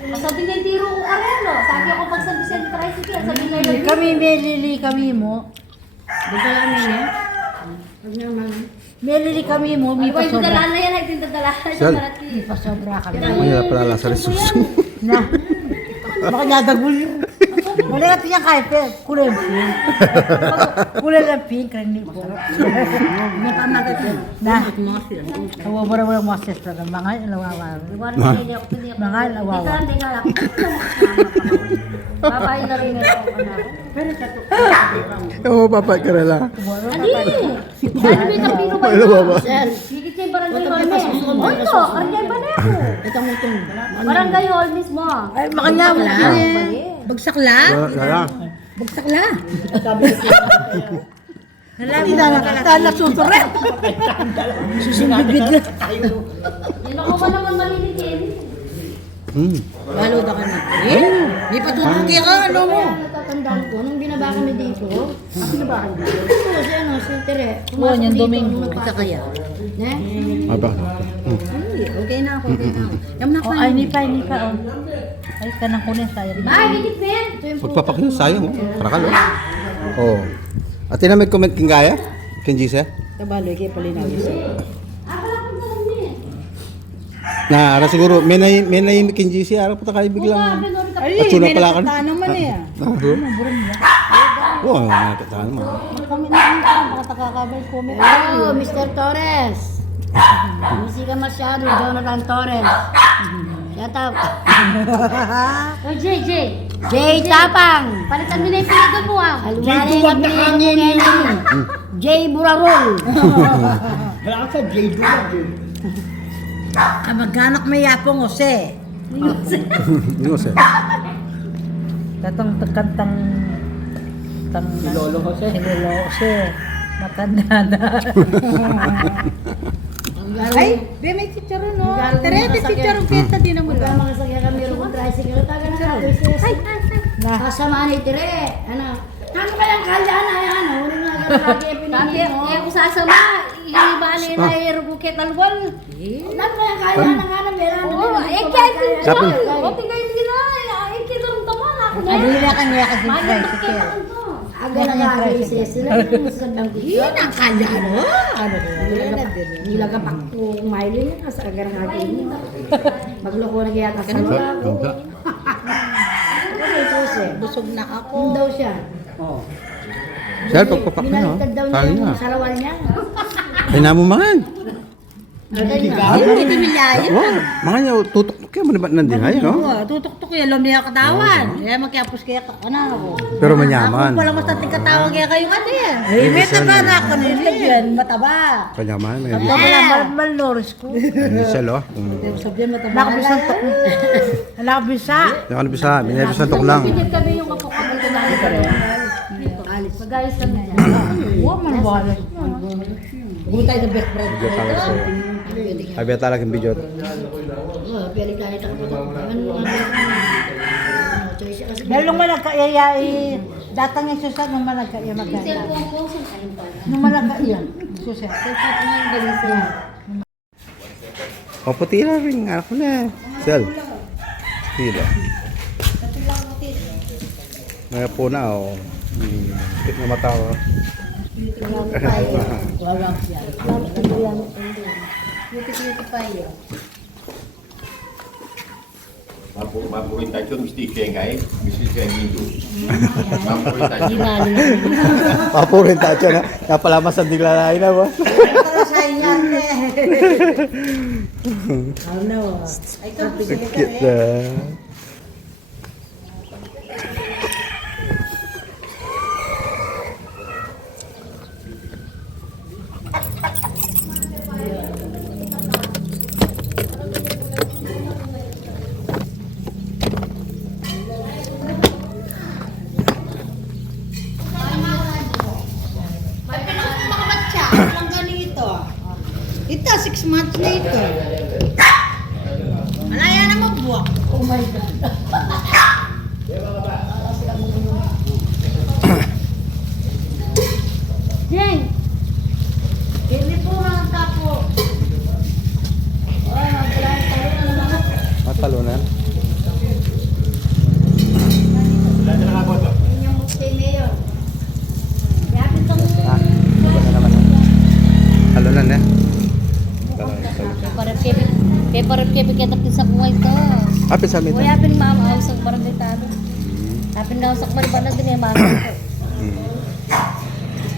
Sabi niya, tiro ko karelo. Sabi ako pag San Vicente tricycle, sabi niya, ilagyo ko. Kami, melili kami mo. Dito namin eh. Melili kami mo, Ay, may boy, pasobra. dadala na yan, nagtindadala na siya Sal. marati. May pasobra kami. May pala sa resuso. Na. Baka nadagul. Wala natin yung kahit eh. Kulay ng pink. Kulay ng pink. Kaya po. Na. Nawawara mo ng mga sister ng mga ilawawa. Iwan na hindi ako, hindi ako. Mga ilawawa. Hindi ka lang. Babae na rin ako. Oo, papat ka rala. Adi! Ano may kapino ba yun? Higit niya yung barangay hall mo. O ito, karagay ba na ako? Barangay hall mismo. Ay, makanya mo na. Bagsak la? Wala. Bagsak la? Hindi na nasusuret. Susumbibid na. Yun ako ba naman malilitin? Balod ako na. May patutuki ka, ano mo? natatandaan ko, nung binaba kami dito, binaba kami dito. Ito, si ano, si Tere. Oo, yung Domingo. Isa kaya. Ne? Aba. Hindi, okay na ako, okay na ako. Yung na ay, hindi pa, oh. Ay, ka nang kunin sa'yo. Ay, higit na yan. Magpapakita sayang mo. Parakal oh. Oh. Ate na may comment king gaya? King Gisa? Kabalo, kaya palinawin sa'yo. Wala akong dalam niya. Na, ara siguro may na king Gisa, ara puta kayo biglang. Ay, At suna may pala ka. nakataan naman eh. Oo, nakakataan mo. Kami na makatakakabay ko. Oh, Mr. Torres. Hindi ka masyado, Jonathan Torres. Shut up. Oh, Jay. Jay Tapang. Palitan din na yung piligan mo ah. Alwala yung pinili mo ngayon. Jay Burarol. Wala ka sa J2 lang, J. Kamag-anak may yapong Jose. Hindi mo sir. Tatang kantang Si Lolo Jose. Si Lolo Jose. Matanda na. Ay, be, may chicharon, no? Tere, may chicharon kita din naman. Huwag ka makasakya kami rin kung tricycle. Taga na ka. Kasamaan ni Tere. Ano? Ano kayang kalyaan ay ano? Wala na lagi ang pinigil mo. Kung sasama, ibali na irubuket alwal. Ano kayang kalyaan ang ano? Meron Oo, kaya Sabi- o tingay nila, kitarong tama na ako. Ay, hindi na kanya kasi tricycle. Aga na nga races. Sila yung masagandang gusto. Yun ang kalyaan, no? Ano ko? Nilaga pa kung mailin niya sa agar nga din. Magloko na kaya sa lula ko. Kasi Jose, Busog na ako. kung daw siya. Sir, pagpapak na, no? Binaliktad daw niya Kali yung na. sarawal niya. Ay, namumangan. Hindi Hindi milaya. Oo, mga niya, tutok-tok yan, manibat nandin, ay, no? Oo, tutok-tok yan, alam niya katawan. Kaya magkiapos kaya ka, ano ako. Pero manyaman. Ako pala mas natin katawag kaya kayo ano yan. Eh, may taba na ako nila yan, mataba. Kanyaman, may Ako bisa. pala malnourished ko. Bisa, lo. Sabihan mataba. Nakabisan tok. Nakabisa. Yung ano bisa, binibisa tok lang. Pinit kami yung kapok ko. Mag-ayos kami dyan. Wow, manwala. Gutay na best friend. Video talaga sa'yo. Sabi talaga yung video. Pili kahit ako po. Ano choice kasi. Dahil nung malagkaya, datang yung susa nung malagkaya magkaya. Cellphone ko, ayun pala. Nung malagkaya, susa. Cellphone ko ngayon galing siya. O, puti na rin. Ako na. Sel. Tila. May po na, o. Pit na mata, o. Wala siya. Beauty pa yun. Mapurin tayo, mesti kengay, mesti kengay minggu. Mapurin tayo. Ginali na. Papurin tayo na. Napalamas ang digla na ina, ba? Para sa inyan, eh. Ano? Ay, Sakit na. Walang ganito. Ito, 6 months na ito. Malaya na magbuwak. Oh my God. Jeng! Hindi po mga kapo. Matalunan. Yung mukti mayor. Yapit kang Iba na naman. Talunan, eh. Paparap-kepit kita sa kuway to. Apit sa mito. Kuya, pin mama, ang sang barangay tabi. Tapin daw sa kumaliban na din yung mama ko.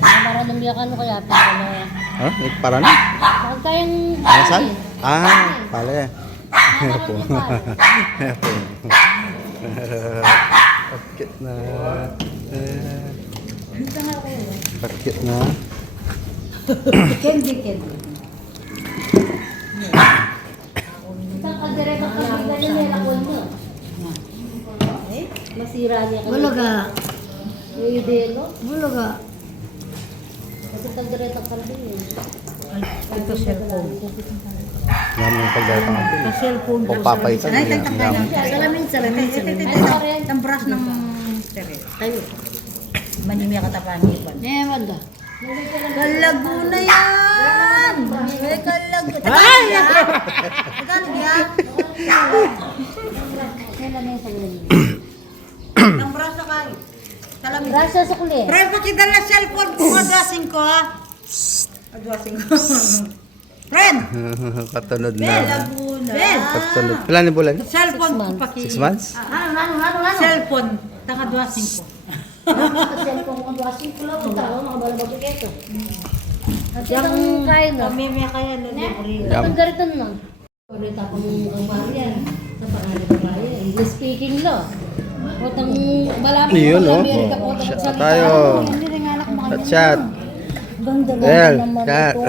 Para namiyakan mo kaya pin ko na. Ha? Para na? Bakit kayang... Nasaan? Pala eh. Nakaroon niya pa. Sakit na. Sakit na. Candy. Isang kaldereta ka bigla niya nilakon mo. Masira niya kami. Bulaga. Yung idelo. Bulaga. Kasi kaldereta ka rin eh. Ito cellphone. Yan yung pagdaya pa natin. Sa cellphone. Pagpapaitan. Ay, Yan. tagtagay lang. Salamin. Ano rin? Ang brush ng tere. Tayo. Manimya katapan iban. Neman da. Kalaguna yan! May kalaguna. Ay! Kalaguna. Kailan na yung sagulan niya? Ang brush na kayo. Salamin. Rasya sa kuli. Pre, pakita na cellphone ko. Addressing ko, ha? Addressing ko. Friend! Katunod Ben, na. Laguna. Ben! Katunod. Ilan ni bulan? Cellphone ko paki. 6 months? Ano? Cellphone. Taka-addressing ko. Cellphone ko ang ko lang. Tao, makabalabag yung keto. At yung kain na. Pamimya kaya na libre. Ang garitan na. Ulit ako ng Marian. Sa pangalan ng Marian. English speaking law. Potang malaman Yun, ng oh. Amerika po. Chat tayo. Hindi rin nga anak mo. Chat. Ganda Well, naman chat. ito.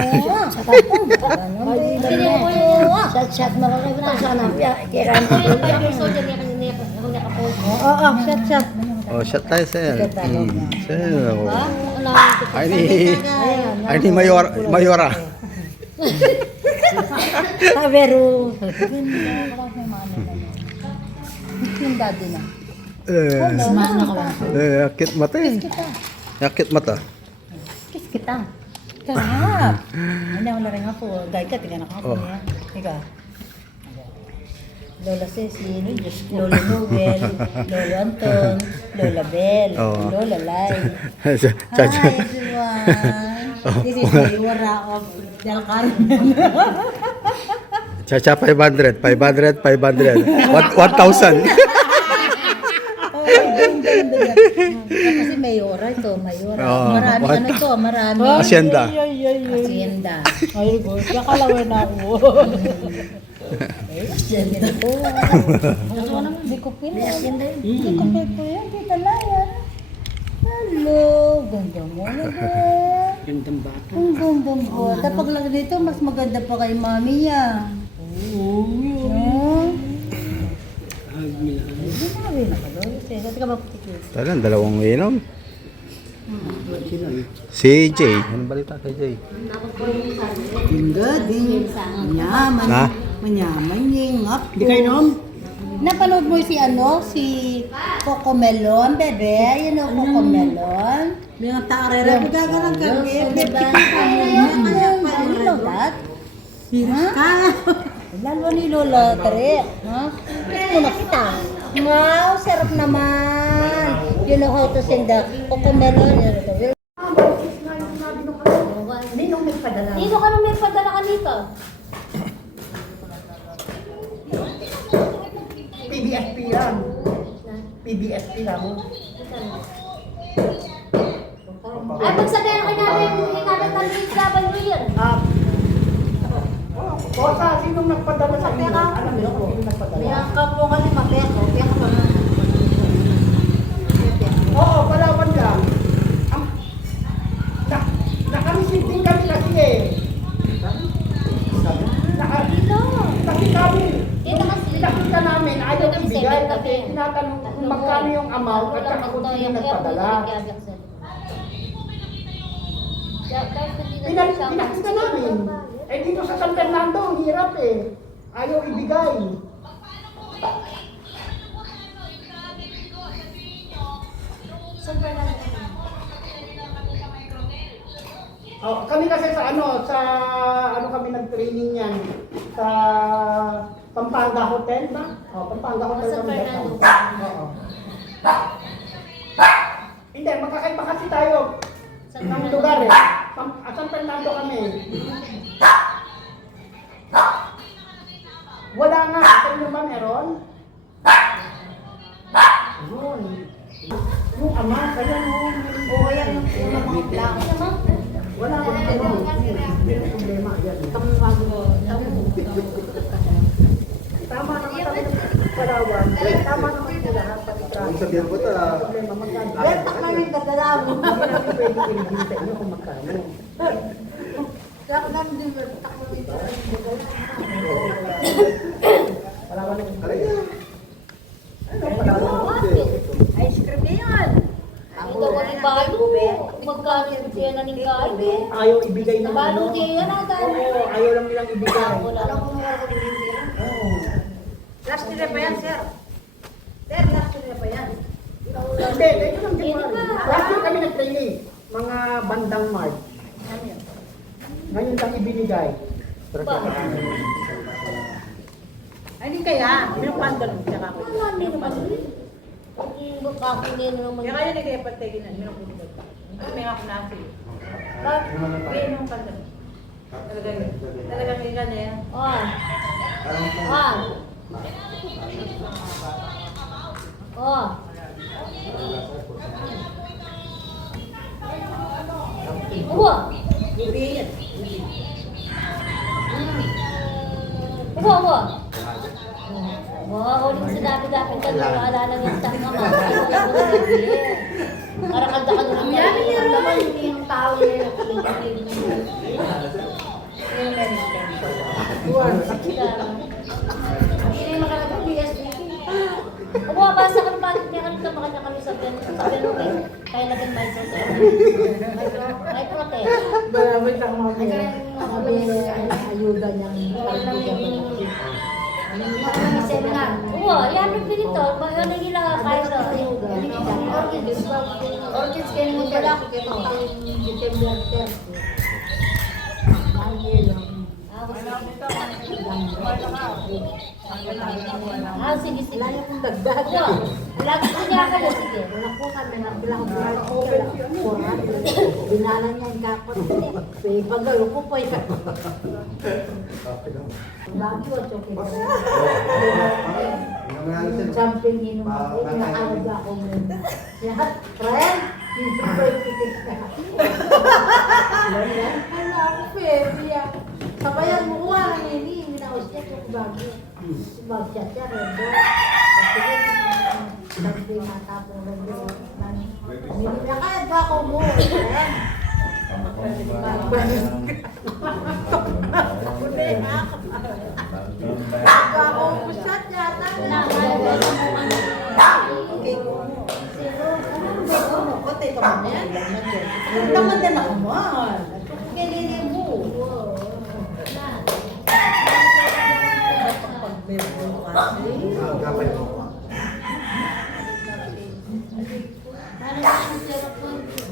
Sino ko yung Chat mo kayo. Sana. Kaya Soldier niya kanina ako nakapost. Oo, chat. Oh, shot tayo, sir. Sir, oh. Ha? Alamin ko. Ay ni Mayora. Pero, yung daddy na. Akit mata eh. Akit mata. Kiss kita. Kahap. Ano na rin ako. Dahil ka, tingnan ako niya. Ika. Lola Ceci, Lola Noel, Lola Anton, Lola Bell, Lola Lai. Hi everyone. This is the Iwara of Del Carmen. Chacha 500. 1,000. Kasi mayora ito, mayora. Oo. Marami ano to, marami. Hacienda. Hacienda. Ay, boy, kakalawin na ako. Hacienda po. Ano naman, di ko May hacienda yun. Di ko pito yan, di talayan. Hello, ganda mo na ba? Gandang bata. Ang ganda mo. Tapos lang dito, mas maganda pa kay mami ya. Oo. Sinabi na ka doon. Kasi ka ba putikis? Talan, dalawang inom. Si Jay. Anong balita kay Jay? Ganda din. Manyaman. Ha? Manyaman yung up. Di kayo nom? Napanood mo si si Coco Melon, bebe? Yan o, Coco Melon. Mga taarera, magagalang kami. Bebe, you know that? Ha? Lalo ni Lola Tere. Ha? Gusto mo na kita. Wow, sarap naman. You know how to send the Coco Melon. Ninong may padala. Nino ka nung may padala ka dito? PBSP yan. PBSP lang. Ay, pagsabihan ka namin, namin ng Travel Year. Bosa, sinong nagpadala sa inyo? Alam niyo kung sino nagpadala? May kapo ka ni Mapeko. Peko ka na. Oo, Palawan lang. Naka-receive din kami kasi eh. Kasi kami, pinakita namin, ayaw ibigay kasi tinatanong kung magkano yung amount at saka kung sino nagpadala. Pinakita namin. Eh dito sa San Fernando, ang hirap eh. Ayaw ibigay. Oh, kami kasi sa ano kami nag-training yan. Sa Pampanga Hotel ba? Oh, Pampanga Hotel Sa kami Fernando. dito. Oo. Hindi, magkakaiba kasi tayo ng lugar eh. San Fernando kami. Wala nga. Sa inyo ba meron? Yun. Yung ama, kaya nung... Oo, yan yung unang mga plano. Wala akong meron. Hindi na problema. Yan. Tama naman kami ng Palawan. Tama naman sila. Pati traffic. Sabihan ko ta. Problema, magkano? Bertak na yung dadala mo. Hindi namin pwede i-review sa inyo kung magkano. Bertak na yung bertak na yung Palawan na ice cream na yan. Ang daw ang balo. Magkano yung siya na ng kayo? ayaw ibigay ng Balo din yan ang dami. Oo, ayaw lang nilang ibigay. Wala lang kung Oo. Last year pa yan, sir. Sir, last year pa yan. Hindi, ito lang din. Last year kami nag-training. Mga bandang March. Ngayon lang ibinigay. Ay, di kaya. Pinapanda lang siya ako. Hindi naman. Ang kakinin naman. Kaya kaya nag-epategi na. Pinapunda ka. May ako na ako. Kaya nung panda. Talagang ikan na yan. Oh. Oh. Oh. Uwa. Uwa, uwa. Wow, ulit sa dami-dami ka nung maalala ng tanga mo. Para kanta ka nung yan. Naman yung tao niya. Hindi na yung makalagay PSP. Uwa, basa ka pa bakit kaya kami sa kanya kami sa Benukin? Kaya lagyan may sa may protest. Maraming kang mga ayuda niyang Seminar. Oo, yan ang pinito. Yun ang ilang kayo sa Orchids kayo naman pala ako kaya pang December 30. Ah, sige, sige. Wala akong dagdag. Oo. Lagi ko niya ka sige. Wala po kami na bilang binala niya yung kapot. Pagalo ko po ito. Bago at okay. Jumping in mo. Inaalag ako ngayon. Lahat, friend, yung super ticket ka. Ano ako, baby. Sabayan mo ko ang hindi. Minaos niya kung bago. Mag-chat siya, Rendo. Sige, sabi mata po, Rendo. Nakayad ba ako mo? Ako pusat yata. Okay ko mo. Ano mo? Kote ka mo yan. Naman din ako mo. Kailangan mo.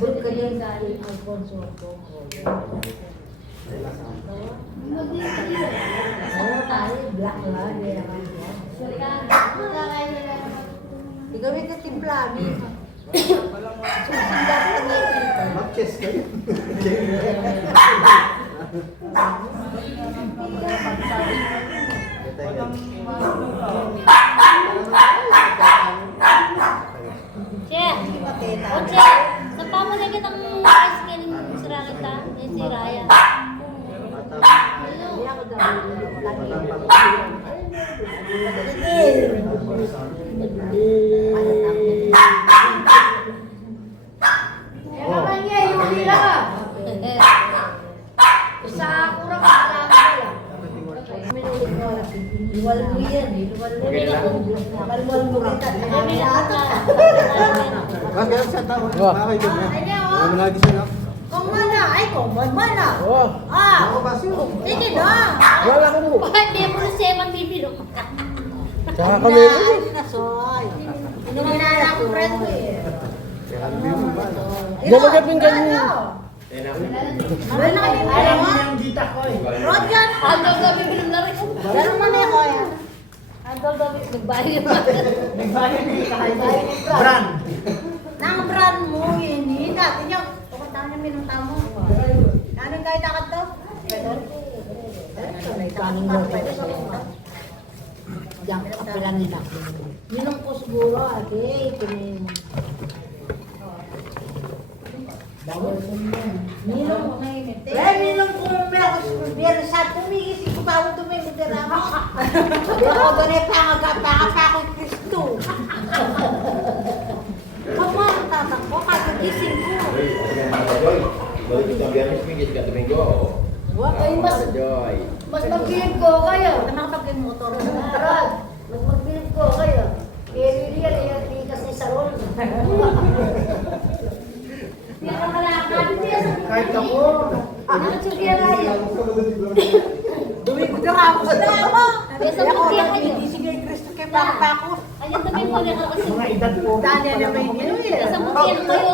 Buti ka din dahil Alfonso ko. Oo, tayo, black lang. Ikaw yung katimpla, amin. Susundat ka niya ito. Mag-chess kayo. Che! O Che! Sa pamulay kitang ice cream sira kita. Yung si Raya. Hindi ako daw. Iwal mo yan eh. Iwal mo yan. Malwal mo kita. Kami lahat na. Kaya sa tao. Bakit yun? Alam mo lagi siya, no? Kung mana, ay kung mana. Oo. Ah, Ako ba siya? sige na. Wala ko mo. Bakit di mo na siya magbibilog? Tsaka kami. Nasoy. Inumin na lang ang friend ko eh. Gumagapin ganyan. Ano na kami Alam mo? mo yung dita ko eh. Rojan. Hanggang gabi bilog na rin. Ganun man eh ko yan. Hanggang gabi nagbayad. Nagbayad ni kahit brand. Nang brand mo yun. Hindi natin yung tumatang niya minunta mo. Anong kahit akad to? Diyan ka pala nila. Minong po siguro, ate. Minong po ngayon. Minong po may ako siguro. Sa tumigising ko pa ako tumingin din ako. Ako doon ay pangagapaka pa ako Kristo. Ako ang tatakbo, kakagising ko. Baru kita biarkan seminggu dekat Domingo. Ay, mas magbilog ko kayo. Nakapag motor. Arad, mas magbilog ko kayo. Kaya Lilian, yung tikas ni Sarol. Hindi ka malakad. Kahit ako. Nakit si Tia Raya. Dumigod ako sa dama. Kaya sa mga kayo. Sige, Kristo, kaya pa ako. Ayun naman po na kasi. Mga edad ko. Danya na may ginoy eh. Sa mga kayo.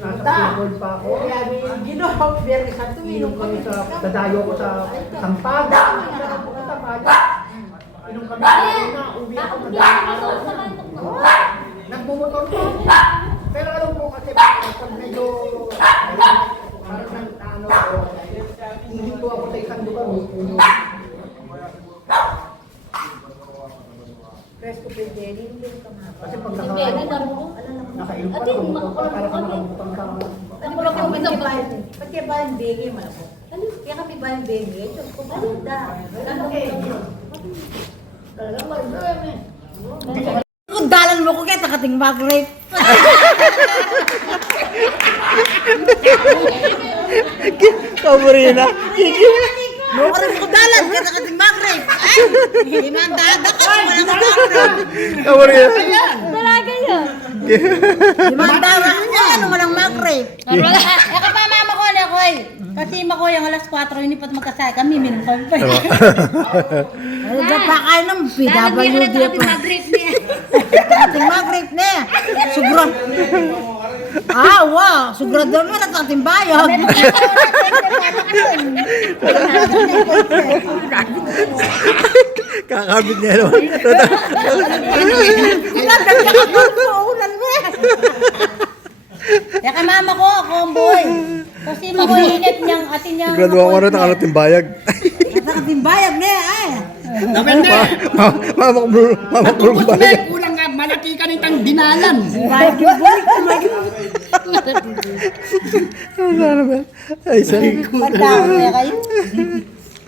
Nasa Bicol pa ako. Kaya may ginoy, very santo, Inom inom kami kami. sa, dadayo ko sa Sampaga. Sarap ko sa Sampaga. Inom kami na uwi ako madaling araw. Nagbumotor ko. Pero alam mo kasi pag medyo parang ano ako, hihinto ako sa isang lugar. Presto po, Jenny, hindi ka mga. Kasi pag Si Benny, naroon. nakailong ka, Ate, nabumotor ka, parang kami. nakabutang ka. Ano ko lang kung Ba't ito ba yung begi malapot? Kaya kami ba yung begi? Ito, kung maganda. Talagang marami. Kung dalan mo ko kaya takating mag-rape. Kaburina. Mo ko rin ko dalan kaya takating mag-rape. Ay, hinandada ka. Wala ka mag-rape. Kaburina. Mandara niya, ano mo lang mag-rape. Kapamama ko na ako eh. Kasi makoy ang alas 4, hindi pa magkasaya kami, minum kami pa. Ano dyan pa kayo ng PWD pa. Mag-rape niya. Ating mag-rape na. Sugrad. Wow. Sugrad doon mo na ating bayag. Kakabit niya naman. Kaya mama ko, ako ang boy. Kasi makuinit niyang atin niyang... Graduan ko na ang ating bayag. Ating bayag na ay. Depende. Mama ko bayag. Kulang nga, malaki ka nitang dinalan. Bayag yung boy. Ano ba? Ay, sorry. Pagdaon na kayo.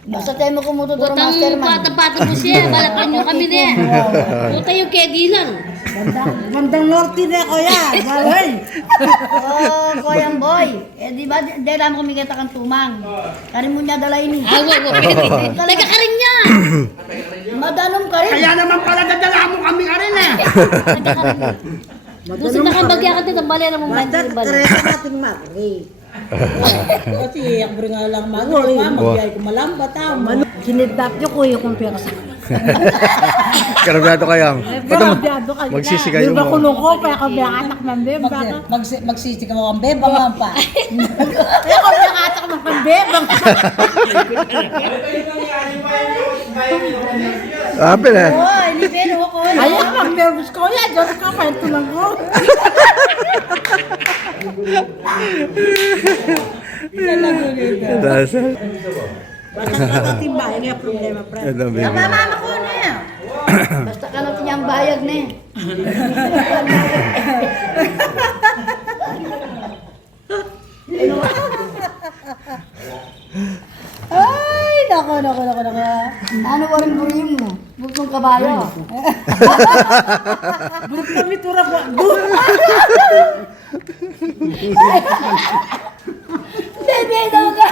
Basta tayo mo kumutudor Utang masterman. pata-pata mo siya, balakan nyo kami niya. Puta yung kedilan. Bandang norte na kuya. Bawal. Oh, kuyang boy. Eh di ba, di lang kumikita kang tumang. Karin mo niya dalay ni. Ay, wag, pwede. Nagkakaring niya. Madanom ka rin. Kaya naman pala dadala mo kami ka rin eh. Gusto na kang bagya ka dito, bali na mong Basta bali. kareta nating mag-rape. Kasi ako rin nga lang mag-rape. Magyay ko malambat ako. Kinidnap niyo kuya kung pera sa Karabyado kayang. Grabyado ka. Magsisi kayo Di ba mo. kulong ko, kaya ka biya anak ng beba ka. Magsisi ka mo ang beba nga pa. Kaya ka biya anak ng beba. Apil eh. Oh, inipin ko. Ayaw, mag-nervous ko yan. Diyos ka, kwento lang ko. Dasal. Basta ka natin bayag yung problema, pre. Ito, baby. Mama ko na yan. Basta ka natin yung bayag na yan. Ay, nako. Ano ba rin bulim mo? Bukong kabayo. Buruk kami tura ko. Bebe, daw ka.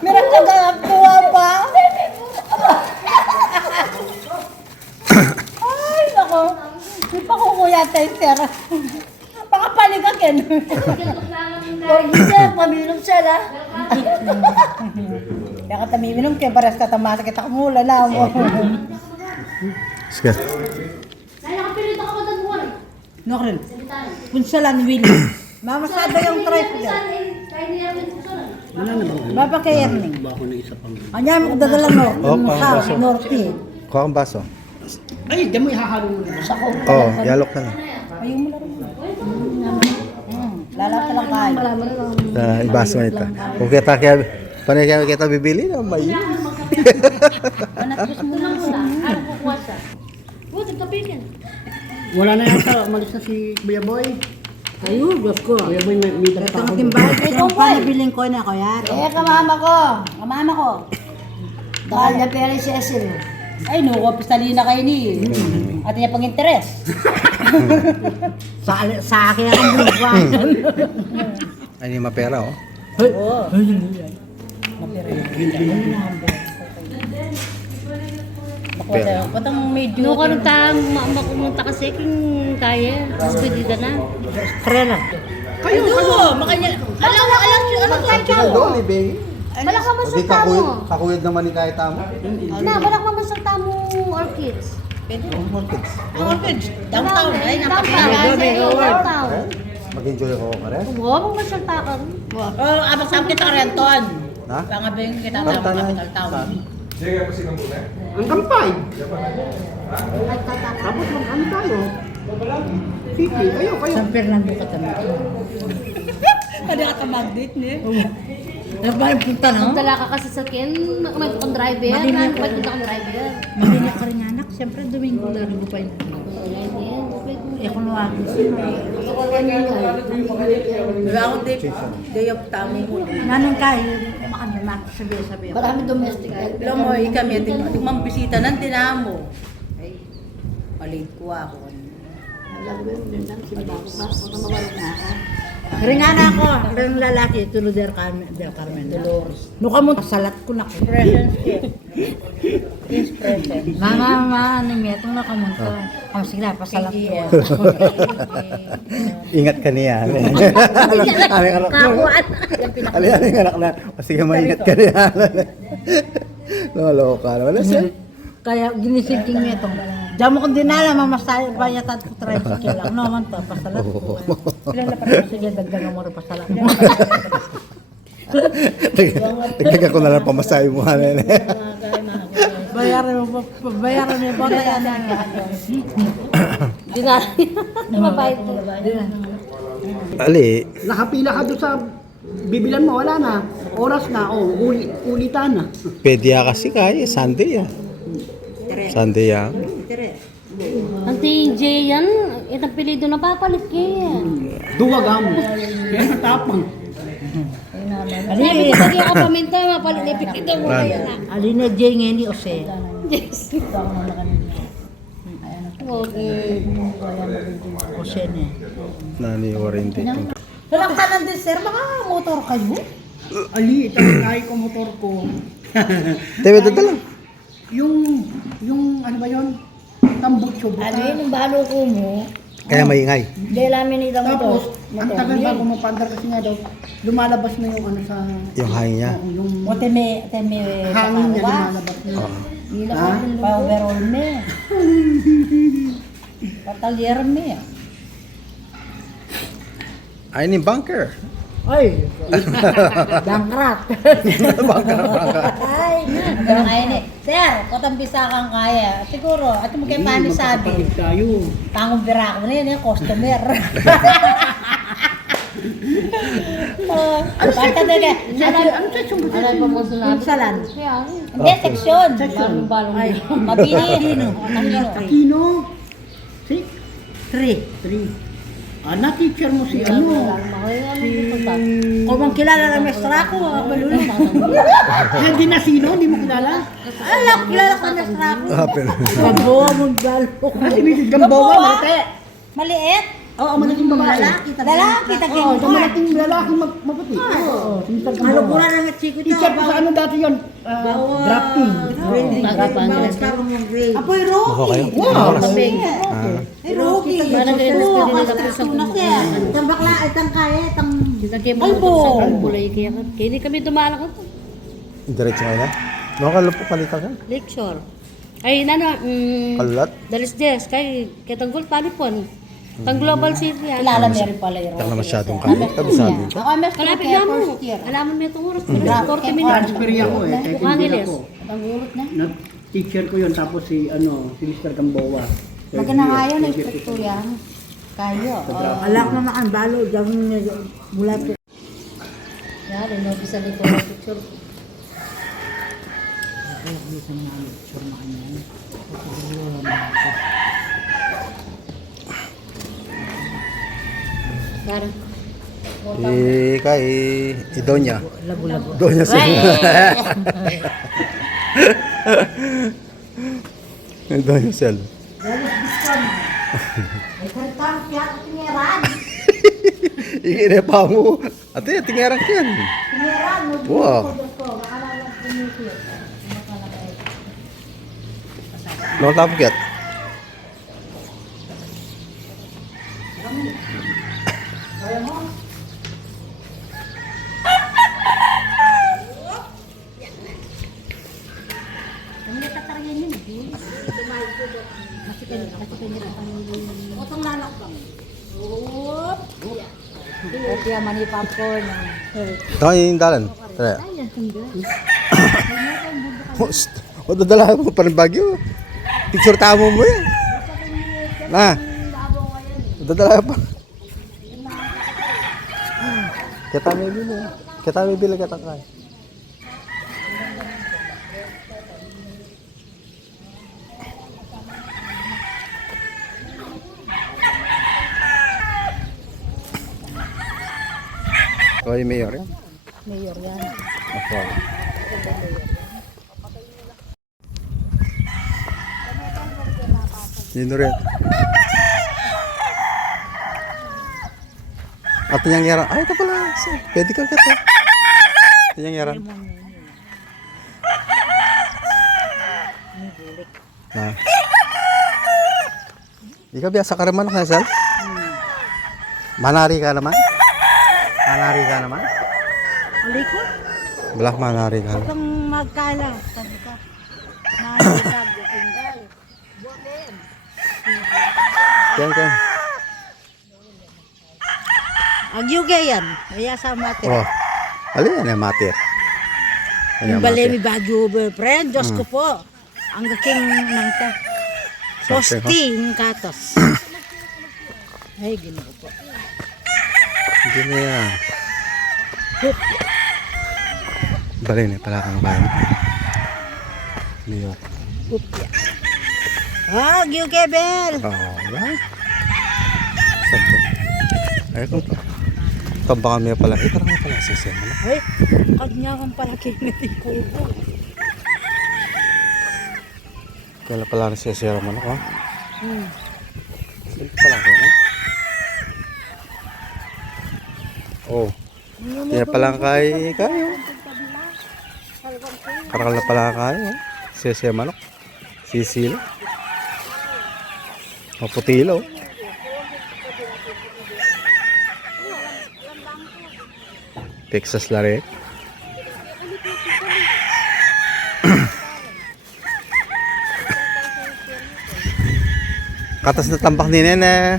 Meron ka gagawa pa. Ay, nako. Di pa kukuya tayo, sir. Baka panigakin. Huwag siya, pamilong siya na. Kaya ka tamiminong kaya paras ka tamasa kita kumula na mo. Sige. Ay, nakapilito ka ba doon buwan? Nokren, punsalan Willie. Mamasada yung tricycle. Kaya niya rin gusto na. Baba kay Erning. Anya mo dadala no. Norte. Kuha kang baso. Ay, di mo ihahalo mo na. Sa ko. Oo, yalok ka na. Ayun mo na rin. Lalata lang kayo. Ibaso na ito. Kung kita bibili na, may Panatos mo lang sa. Ano kukuha siya? Huwag, tigtapikin. Wala na yata, umalis na si Kuya Boy. Ayun, Diyos ko. Kuya Boy, may Ito ang timbay. Ito ang panabiling ko na kuya. Eh, kamama ko. Kamama ko. Dahil na pera si Cecil. Ay, no, pistalina kayo ni. At niya pang interes. sa akin ang buwan. Ay, yung mapera, oh. Oo. Pera. Patang medyo. No, karoon tayong makumunta kasi kung kaya. Mas pwede ka na. Krena. Kayo, makanya. Alam Doon, ibig. Balak naman Hindi sa tamo. kakuyod naman ni kahit tamo. Na, balak naman sa tamo orchids. Downtown. Ay, Downtown. Mag-enjoy ako ka rin. Huwag mong masaltakan. Oh, abang sam kita renton. Ha? Pangabing kita Tartan na. capital town. Hanggang 5. Tapos mag-ano tayo? City, kayo. San Fernando ka tamad. Kada ka tamagdit ni. Nagbayang punta no? Dala ka kasi sa kin, may pang driver. May punta kang driver. Malina ka rin anak. Siyempre Domingo laro pa yun. Eh kung nuwagin siya. Wala akong day of tamo mo. Nanong kayo, makananak sabi-sabi. Marami domestic. Alam mo, kami, ating mambisita ng tinamo. Ay, palit ko ako. Ringana ako, ring lalaki, tulo del Carmen. Dolores. Nung mo, salat ko na. Presence gift. Mama, nang metong nakamunta. Oh, sige na, pasalam ko. Ingat ka niya. Aling anak na. Aling anak na. O sige, maingat ka niya. Loloka naman. Kaya ginisiging niya itong. Diyan mo kung dinala, mamasaya, bayatan ko tricycle lang. No, man to, pasalam ko. Kilala pa rin, sige, dagdagan mo rin pasalam ko. Tignan ko na lang pamasahe mo. Bayaran mo ba yan? Di na. Mabait mo. Ali, Nakapila ka doon sa bibilan mo, wala na. Oras na, ulitan na. pwede kasi kaya. Sunday yan. Sunday yan. Ang TJ yan, itang pilido na papalit yan. Duwagam. Yan ang tapang. Sabi ko, pag ako paminta, mapalit na pilido mo na yan. Alina J. Ngeni Ose. Yes. Ose ne. Nani warranty. Walang kanan din, sir. Baka motor kayo. Ali, itakay ko motor ko. Tayo dadala. Yung ano ba yun? Tambutso ba? Ano yun, yung balo ko mo. Kaya maingay. Hindi lamin nila Tapos, motor. ang tagal bago mapandar kasi nga daw, lumalabas na yung ano sa... Yung hangin niya. Yung O teme hangin niya lumalabas na. Nila ko yung powerol me. Patalier me. Ay, ni bunker. Ay! Dangrat! Ay, hanggang ngayon eh. Sir, kotang bisa kang kaya. Siguro, at mo kayo paano sabi. Tayo. Tangong bira ko na yun, yung customer. Basta na ka. Ano sa sumbo? Ano pa mo sinabi? Pinsalan. Hindi, section. Balong-balong Ay, Mabili. Mabili. Takino. 3. 3. Na-teacher mo si ano? Kung mong kilala ng mestra ko, malulo. Hindi na sino? Hindi mo kilala? Alam, kilala ka ng mestra ko. Pero Kabuha mong galo. Si Mrs. Gamboa, malate. Maliit. Oo, malaking babae. Lalaki, Oo, takin sa malaking lalaki maputi. Oo, si Mr. Ano Gamboa. pura ng chiko Teacher ko sa ano dati yun? Drafting. Apoy Rocky. Wow! Ay, Rocky. Itang bakla, itang kaya, itang... Kini kami dumalakot. diretso ngayon na. Nakakalupok palita ka. Lecture. Ay, nano, Kalulat. dalis des, kay tanggol palipon. Tang Global City yan. Kilala mo rin pala yung Taka na masyadong kalit. Kabisado. Ako ang mas Kalapit na mo. Alaman mo itong oras. 40 minutes. Transfer ako eh. Angeles. Ang ulot na. Teacher ko yun, tapos si Mr. Gamboa. Magkanahayo na ito yan. Kayo. Alak na naman, balo, dyan mula po. Yan, inobisa dito ng picture. Parang. Kay Idonya. Donya siya. Donya siya. Kantang piyak tingeran. Ingin pa mo. Ate, tingerang yan. Tingeran, Wow. No tapget. Utang lalak ba? Kopya mani popcorn. Ito yung dalan. Tara. O, dadala mo pa ng Bagyo. Picture tamo mo yan. Na. Dadala pa. Kita may bili. Kita may bili kita kaya. O, yung mayor yan. Mayor yan. Ako. Yun rin. At yung yaran. Ay, ito pala. Pwede ka kata. Ito yung yaran. Ha? Di ka biasa ka naman, Hazel? Manari ka naman? Manari ka naman? Ali ko, Balak manari ka naman. kung magkala, sabi ka. Nakasabi, tinggal. Buwatin. Ken. Agyuga yan. Kaya sa matin. Oh. Alin yan, matir. Yan, Yung balemi bagyo, friend. Diyos ko po. Ang gaking ng ta. Sosti, yung katos. Ay, ginoo po. Hindi na yan. Balin eh, pala kang bayan. Niyo. Upya. Ah, agyuga, Bel. Oo, ba? Sakto. Ay, kung to. Tamba kami pala. Parang nga pala sa siya. Ay, kanya kang palaki na tikubo. Kaya pala siya siya naman ako. Hmm. Sino pala ako, eh? Oh. Yan pala kayo. Karakal na pala kayo. Siya siya manok. Sisilo. Maputilo. Texas lari. Katas na tambak ni Nene.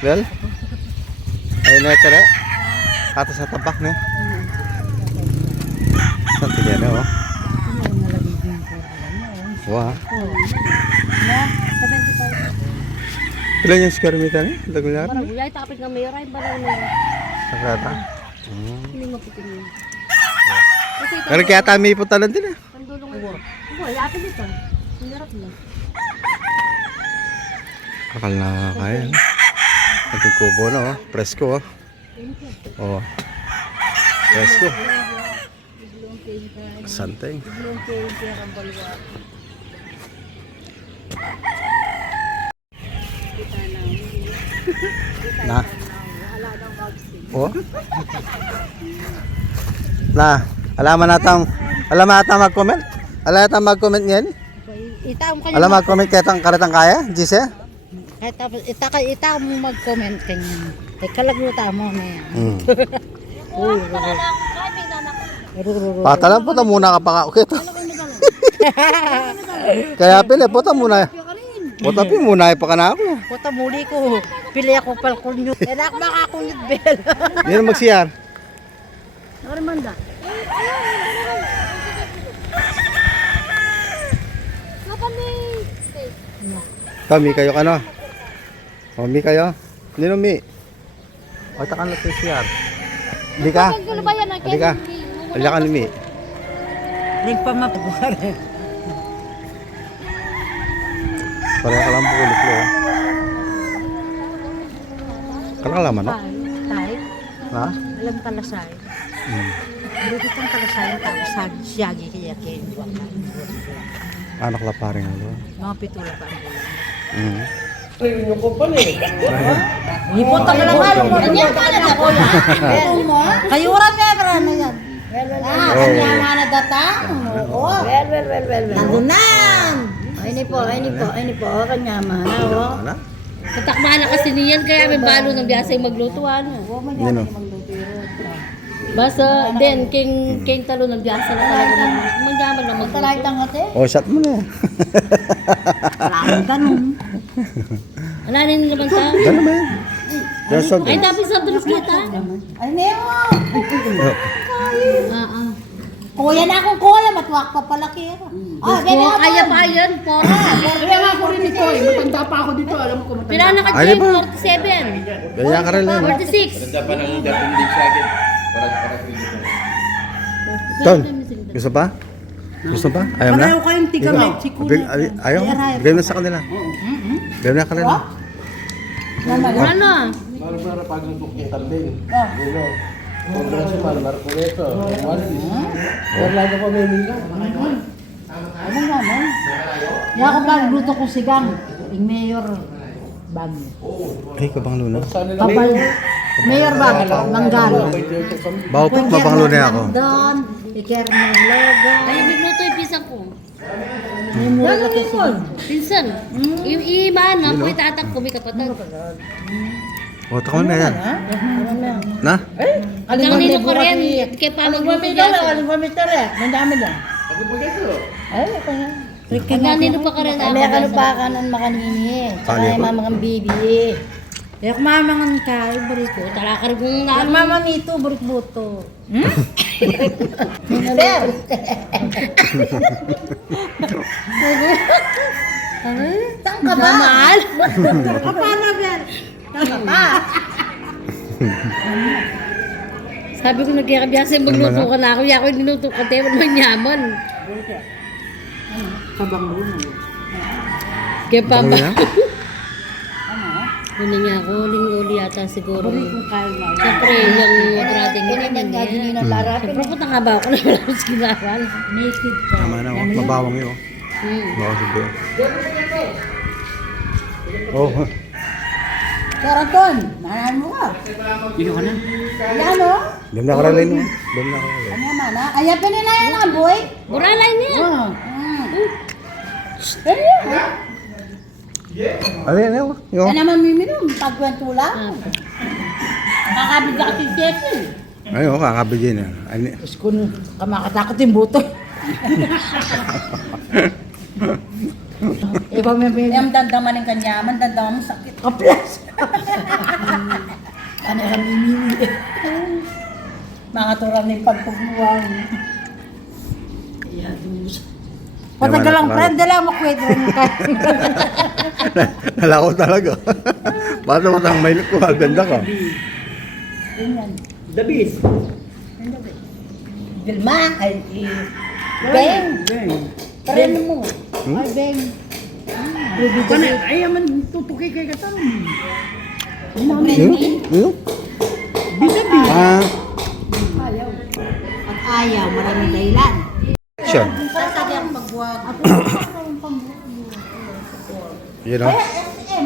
Well. Ayun na kare. Katas na tambak ne. Saan tingin na oh. Wah. Na, 75. Ilan yung square meter ni? Lagular? Barangay, tapit ng mayor ay barangay. Sakrata. Hindi mo putin yun. Kasi ito, Pero kaya tami po talan din eh. pandulong mo. Oo, yapin dito. Sinarap mo. Akal na kaya. Ating kubo na oh. Presko oh. Oh. Presko. Santeng. Na. Oh. Na. Alaman natang mag-comment. Alaman natang mag-comment ngayon. Itaw mo kayo. Alam mag-comment kaya tang karatang kaya, Gise? Kahit tapos itaw mo mag-comment kanya. Ay kalagluta mo na yan. Uy, Patalan po ta muna ka pa ka. Okay to. Kaya pili po ta muna. Puta pi muna pa ka na ako. puta muli ko. Pili ako palkunyo. Enak makakunyot bel. Hindi na magsiyar. Normanda. Kami kayo kano? O mi kayo? Nino mi? O takan na siyar. Hindi ka? Hindi ka? Alya ka ni mi. Ring pa mapagurin. Para ka lang bukulit lo. Kala ka laman no? Tayo. Ha? Alam talasay. Dito itong talasay tapos siyagi kaya kayo. Anak la paring ano. Mga pitula pa ang bulan. Training ko pala eh. Ipunta ka lang halong mo. Kanya ka na na kuya. Kayuran nga para na yan. Kanya nga na datang. Oo. Nagunan! Ay ni po, kanya mana, oh. Ano? Katakbahan na kasi niyan, kaya may balo ng biyasa yung maglutuan. Nino? Basta, then, king talo ng biyasa na talaga. Magyaman na magluto. Talay tangote. O shot mo na. Maraming ganun. Ano rin naman ta? Ano ba yan? Just so Ay, tapos sa dress kita. Ay Nemo. Kuya na akong kuya, matuwak pa palaki. Ah, bebe Oh, kaya pa yan, po. Kaya nga ako rin ito eh. Matanda pa ako dito. Alam mo kung matanda. Pila na ka, Ay, di ba? 47. Kaya ka rin lang. 46. Ganda pa ng dating din sa akin. Para dito. Ton, gusto pa? Gusto pa? Ayaw na? Pareho kayong tiga Mexico na. Ayaw? Bigay na sa kanila. Bigay na kanila. Ano? Para pag nagbook yung tambing. Dino. Congressman Marcoleto. Wala ka pa may nila. Ano naman? Kaya ako ba, luto ko sigang. Yung mayor Bagyo. Ay, kabang luna. Kapal. Mayor Bagyo, Manggalo. Bawa po, mabang luna ako. Doon, iker ng logo. Ay, bigluto yung pisang ko. Pinsan. Yung iba na, kung itatak ko, may kapatid. O, takon na yan. Na? Hanggang nino ko rin, kaya pa magbibigasan. Hanggang nino pa ka rin ako. Kaya kalupakan ang makanini. Tsaka yung mamang bibi. Kaya kumamangan ka, buriko. Talakar kong Ang naano. mama nito, burik-buto. Sir! Saan ka ba? Mahal. Paano yan? Saan ka ba? Sabi ko nagkakabiyasa yung magluto ka na ako. Yako yung niluto ka, tayo naman yaman. Kaya pa ba? Ano niya ako, uli yata siguro. Siyempre, yung operating yun, Ganyan nga, din ang larapin. Siyempre, puta nga ba ako na wala akong sinaran. Naked ka. Tama na, oh. Mabawang yun. Bawang siguro. Oh, Sir Anton, manahan mo ka. Dito ka na. Yan o. dam na karalin mo. Dam na karalin. Ano naman ha? Ayapin nila yan ang boy. Buralay niya. Pero yun. Ano yan, yun? Yan naman miminom. Pagkwento lang. Makakabig ka kasi Jeffy. Ayun, kakabigyan na. Diyos ko, kamakatakot yung buto. Iba may Yung dandaman ng kanyaman, dandaman mo sakit. kaplas. Ano yung mimili? Mga turang ng pagpagmuwang. Patagal lang, friend, dala mo kwento. Nalako talaga. Paano mo tang may ko? Ganda ka. Dabis. Vilma, ay, Beng. Tren mo. Ay, Beng. Ay, man, tutuki kay katang. Yun? Yun? Ah, Pag ayaw, maraming dahilan. siya. Sasabi ang pagwag. You know?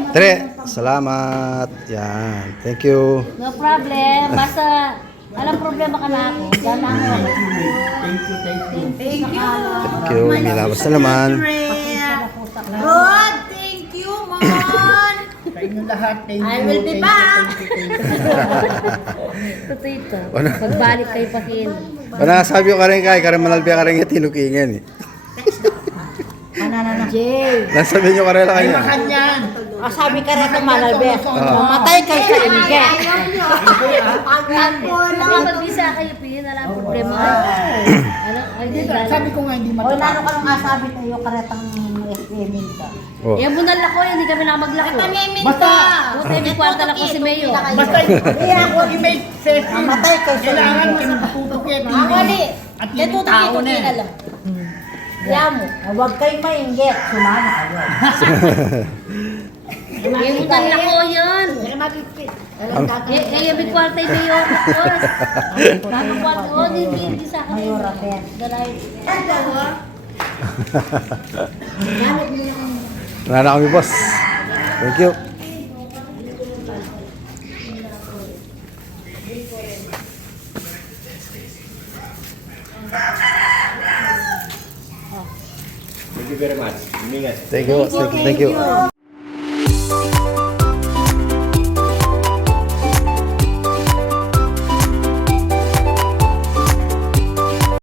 Tere, salamat. Yan. Thank you. No problem. Basta, alam problema ka na ako. Gana ako. Thank you. Thank you. Nilabas na naman. Rod, thank you, Mon. I will be back. Totoo ito. Ano? Pagbalik kayo pa kin. Wala sabi ko ka rin kay karang manalbi ka rin yung tinukingan eh. Jay. Nasabi nyo ka rin lang kanya. Sabi ka rin sa Malalbes. Mamatay kayo sa inige. Pag-visa kayo, Pin. Alam problema ka. Ano? Ay, di ba? Sabi ko nga hindi O, lalo ka nung asabi tayo karetang SMing ka. Oh. Yung bunal ako, hindi kami nakapaglako. Basta, Buti, may kwarta lang ko si Mayo. basta ako i-make safety. Mamatay kayo sa Kailangan inige. tutukin. Angoli. At Kaya yung tao na tutukin eh. na lang. Kaya mo, huwag kayong mainggit. Sumama kayo. Yung bunal ako yun. Kaya may kwarta yung Mayo. Ano kwarta? O, hindi sa akin. Mayor Rafael. Dalay. Wala na kami, boss. Thank you. Thank you very much. Ingat. Thank you. Thank you.